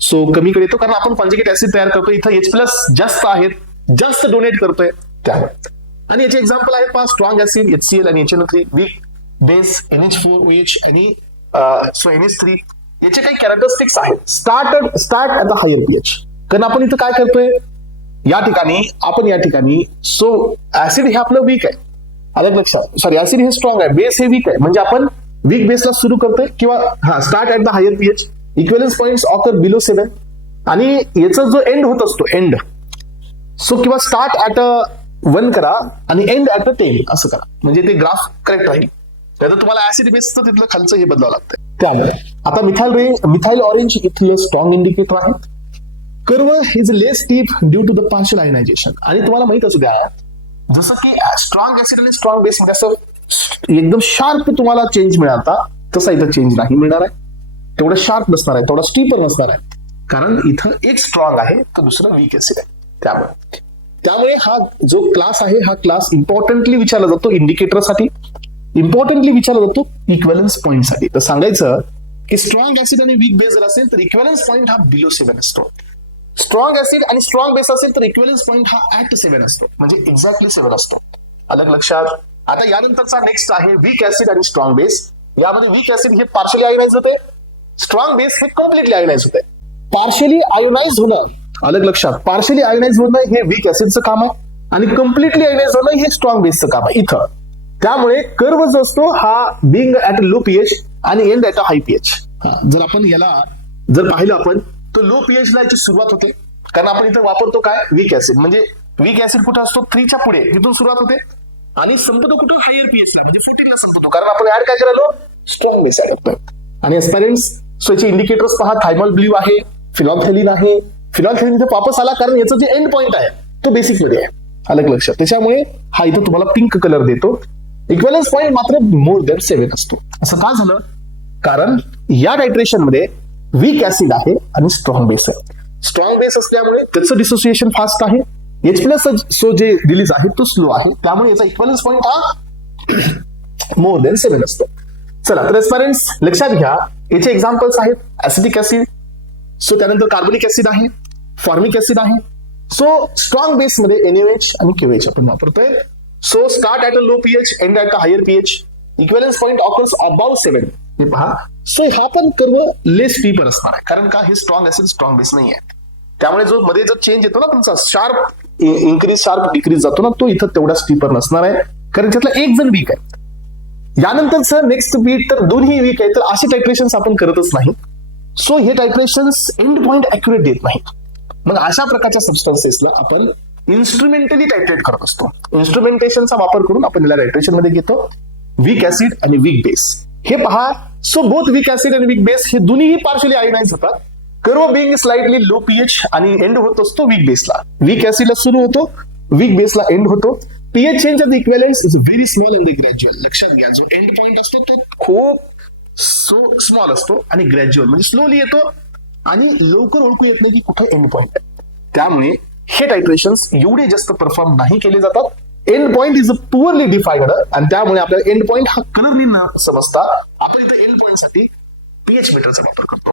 सो कमीकडे येतो, कारण आपण कॉन्जुगेट ऍसिड तयार करतो, इथं H+ जास्त आहेत, जास्त डोनेट करतोय त्यामुळे. आणि याचे एक्झाम्पल आहेत पहा, स्ट्रॉंग ऍसिड HCl आणि HNO3, वीक बेस NH4OH आणि NH3. याचे काही कॅरेक्टरिस्टिक्स आहेत. Start at the higher pH. कारण आपण इथं काय करतोय, या ठिकाणी सो ऍसिड हे आपलं वीक आहे, अलग लक्षात. सॉरी, ऍसिड हे स्ट्रॉंग आहे, बेस हे वीक आहे, म्हणजे आपण वीक बेसला सुरू करतोय, किंवा हा start at the higher pH, equivalence points occur below 7. आणि याचा जो एंड होत असतो, एंड, सो किंवा स्टार्ट ऍट 1 करा आणि एंड ऍट 10 असं करा, म्हणजे ते ग्राफ करेक्ट राहील. त्यात तुम्हाला ऍसिड बेसचं तिथलं खालचं हे बदलावं लागतं. त्यामुळे आता मिथाइल ऑरेंज इथलं स्ट्रॉंग इंडिकेटर आहे. Curve is less steep due to the partial ionization. आणि तुम्हाला माहित असू द्या, जसं की स्ट्रॉंग ऍसिड आणि स्ट्रॉंग बेस मध्ये असं एकदम शार्प तुम्हाला चेंज मिळाला, तसा इथं चेंज नाही मिळणार आहे. तेवढं शार्प नसणार आहे, तेवढा स्टीपर नसणार आहे, कारण इथं एक स्ट्रॉंग आहे तर दुसरं वीक ऍसिड आहे. त्यामुळे हा जो क्लास आहे, हा क्लास इम्पॉर्टंटली विचारला जातो इंडिकेटरसाठी. इम्पॉर्टंटली विचारला जातो इक्वॅलन्स पॉईंटसाठी. तर सांगायचं की स्ट्रॉंग ऍसिड आणि वीक बेस जर असेल तर इक्वॅलन्स पॉईंट हा बिलो 7 असतो. स्ट्रॉंग ऍसिड आणि स्ट्रॉंग बेस असेल तर इक्वॅलन्स पॉईंट हा ऍट 7 असतो, म्हणजे एक्झॅक्टली 7 असतो. अलग लक्षात. आता यानंतरचा नेक्स्ट आहे वीक ऍसिड आणि स्ट्रॉंग बेस. यामध्ये वीक ऍसिड हे पार्शली आयोनाइज होते, स्ट्रॉंग बेस हे कम्प्लिटली आयोनाइज होते. पार्शली आयोनाइज होणं, अलग लक्षात, पार्शली आयोनाइज होणं हे वीक ऍसिडचं काम आहे आणि कम्प्लिटली आयोनाइज होणं हे स्ट्रॉंग बेसचं काम आहे इथं. त्यामुळे कर्व जो असतो हा बिंग ऍट लो पीएच आणि एंड ऍट हाय पीएच. जर आपण याला जर पाहिलं आपण तर लो पीएच ला याची सुरुवात होते, कारण आपण इथं वापरतो काय वीक ऍसिड. म्हणजे वीक ऍसिड कुठे असतो 3 च्या पुढे, तिथून सुरुवात होते आणि संपतो कुठं हायर पीएच ला, म्हणजे 14 ला संपतो, कारण आपण ऍड काय करायलो स्ट्रॉंग बेस ऍड करतोय. आणि एस्पायरेंट्स सो याचे इंडिकेटर्स पहा, थायमॉल ब्ल्यू आहे, फिनॉल्फथेलिन आहे. फिनॉल्फथेलिन इथे वापस आला कारण याचं जे एंड पॉईंट आहे तो बेसिक मध्ये आहे, अलग लक्षात. त्याच्यामुळे हा इथं तुम्हाला पिंक कलर देतो. इक्वॅलन्स पॉईंट मात्र मोर दॅन 7 असतो. असं का झालं? कारण या टायट्रेशन मध्ये वीक ऍसिड आहे आणि स्ट्रॉंग बेस आहे. स्ट्रॉंग बेस असल्यामुळे त्याचं डिसोसिएशन फास्ट आहे. H प्लस सो जे रिलीज आहे तो स्लो आहे, त्यामुळे याचा इक्वॅलन्स पॉईंट हा मोर दॅन 7 असतो. चला तर एस्पायरेंट्स लक्षात घ्या, याचे एक्झाम्पल्स आहेत ऍसिडिक ऍसिड, सो त्यानंतर कार्बोनिक ऍसिड आहे, फॉर्मिक ऍसिड आहे. सो स्ट्रॉंग बेस मध्ये NaOH आणि KOH आपण वापरतोय. So start at a low pH, end at a higher pH, equivalence point occurs about 7. हे पहा, सो हा पण कर्व लेस स्टीपर असणार आहे, कारण का हे स्ट्रॉंग ऍसिड स्ट्रॉंग बेस नाही आहे. त्यामुळे जो मध्ये जो चेंज येतो ना तुमचा शार्प इन्क्रीज शार्प डिक्रीज जातो ना, तो इथं तेवढा स्टीपर नसणार आहे, कारण त्यातला एक जण वीक आहे. यानंतरचं नेक्स्ट वीक तर दोन्ही वीक आहे, तर असे टायट्रेशन्स आपण करतच नाही. सो हे टायट्रेशन्स एंड पॉईंट अॅक्युरेट देत नाहीत. मग अशा प्रकारच्या सबस्टन्सेसला आपण इन्स्ट्रुमेंटली टायट्रेट करत असतो. इन्स्ट्रुमेंटेशनचा वापर करून आपण याला टायट्रेशन मध्ये घेतो. वीक ऍसिड आणि वीक बेस हे पहा, सो बोथ वीक ऍसिड आणि वीक बेस हे दोन्ही पार्शली आयोनाइज होतात. Curve being slightly low pH आणि एंड होत असतो वीक बेसला. वीक ऍसिडला सुरू होतो, वीक बेसला एंड होतो. PH change of the equivalence is very small and gradual. लक्षात घ्या, जो एंड पॉइंट असतो तो खूप स्मॉल असतो आणि ग्रॅज्युअल म्हणजे स्लोली येतो आणि लवकर ओळखू येत नाही की कुठे एंड पॉइंट आहे. त्यामुळे हे टायट्रेशन्स एवढे जास्त परफॉर्म नाही केले जातात. End point is poorly defined आणि त्यामुळे आपल्याला एंड पॉइंट हा कलरनी न समजता आपण इथे एंड पॉइंट साठी पीएच मीटरचा वापर करतो.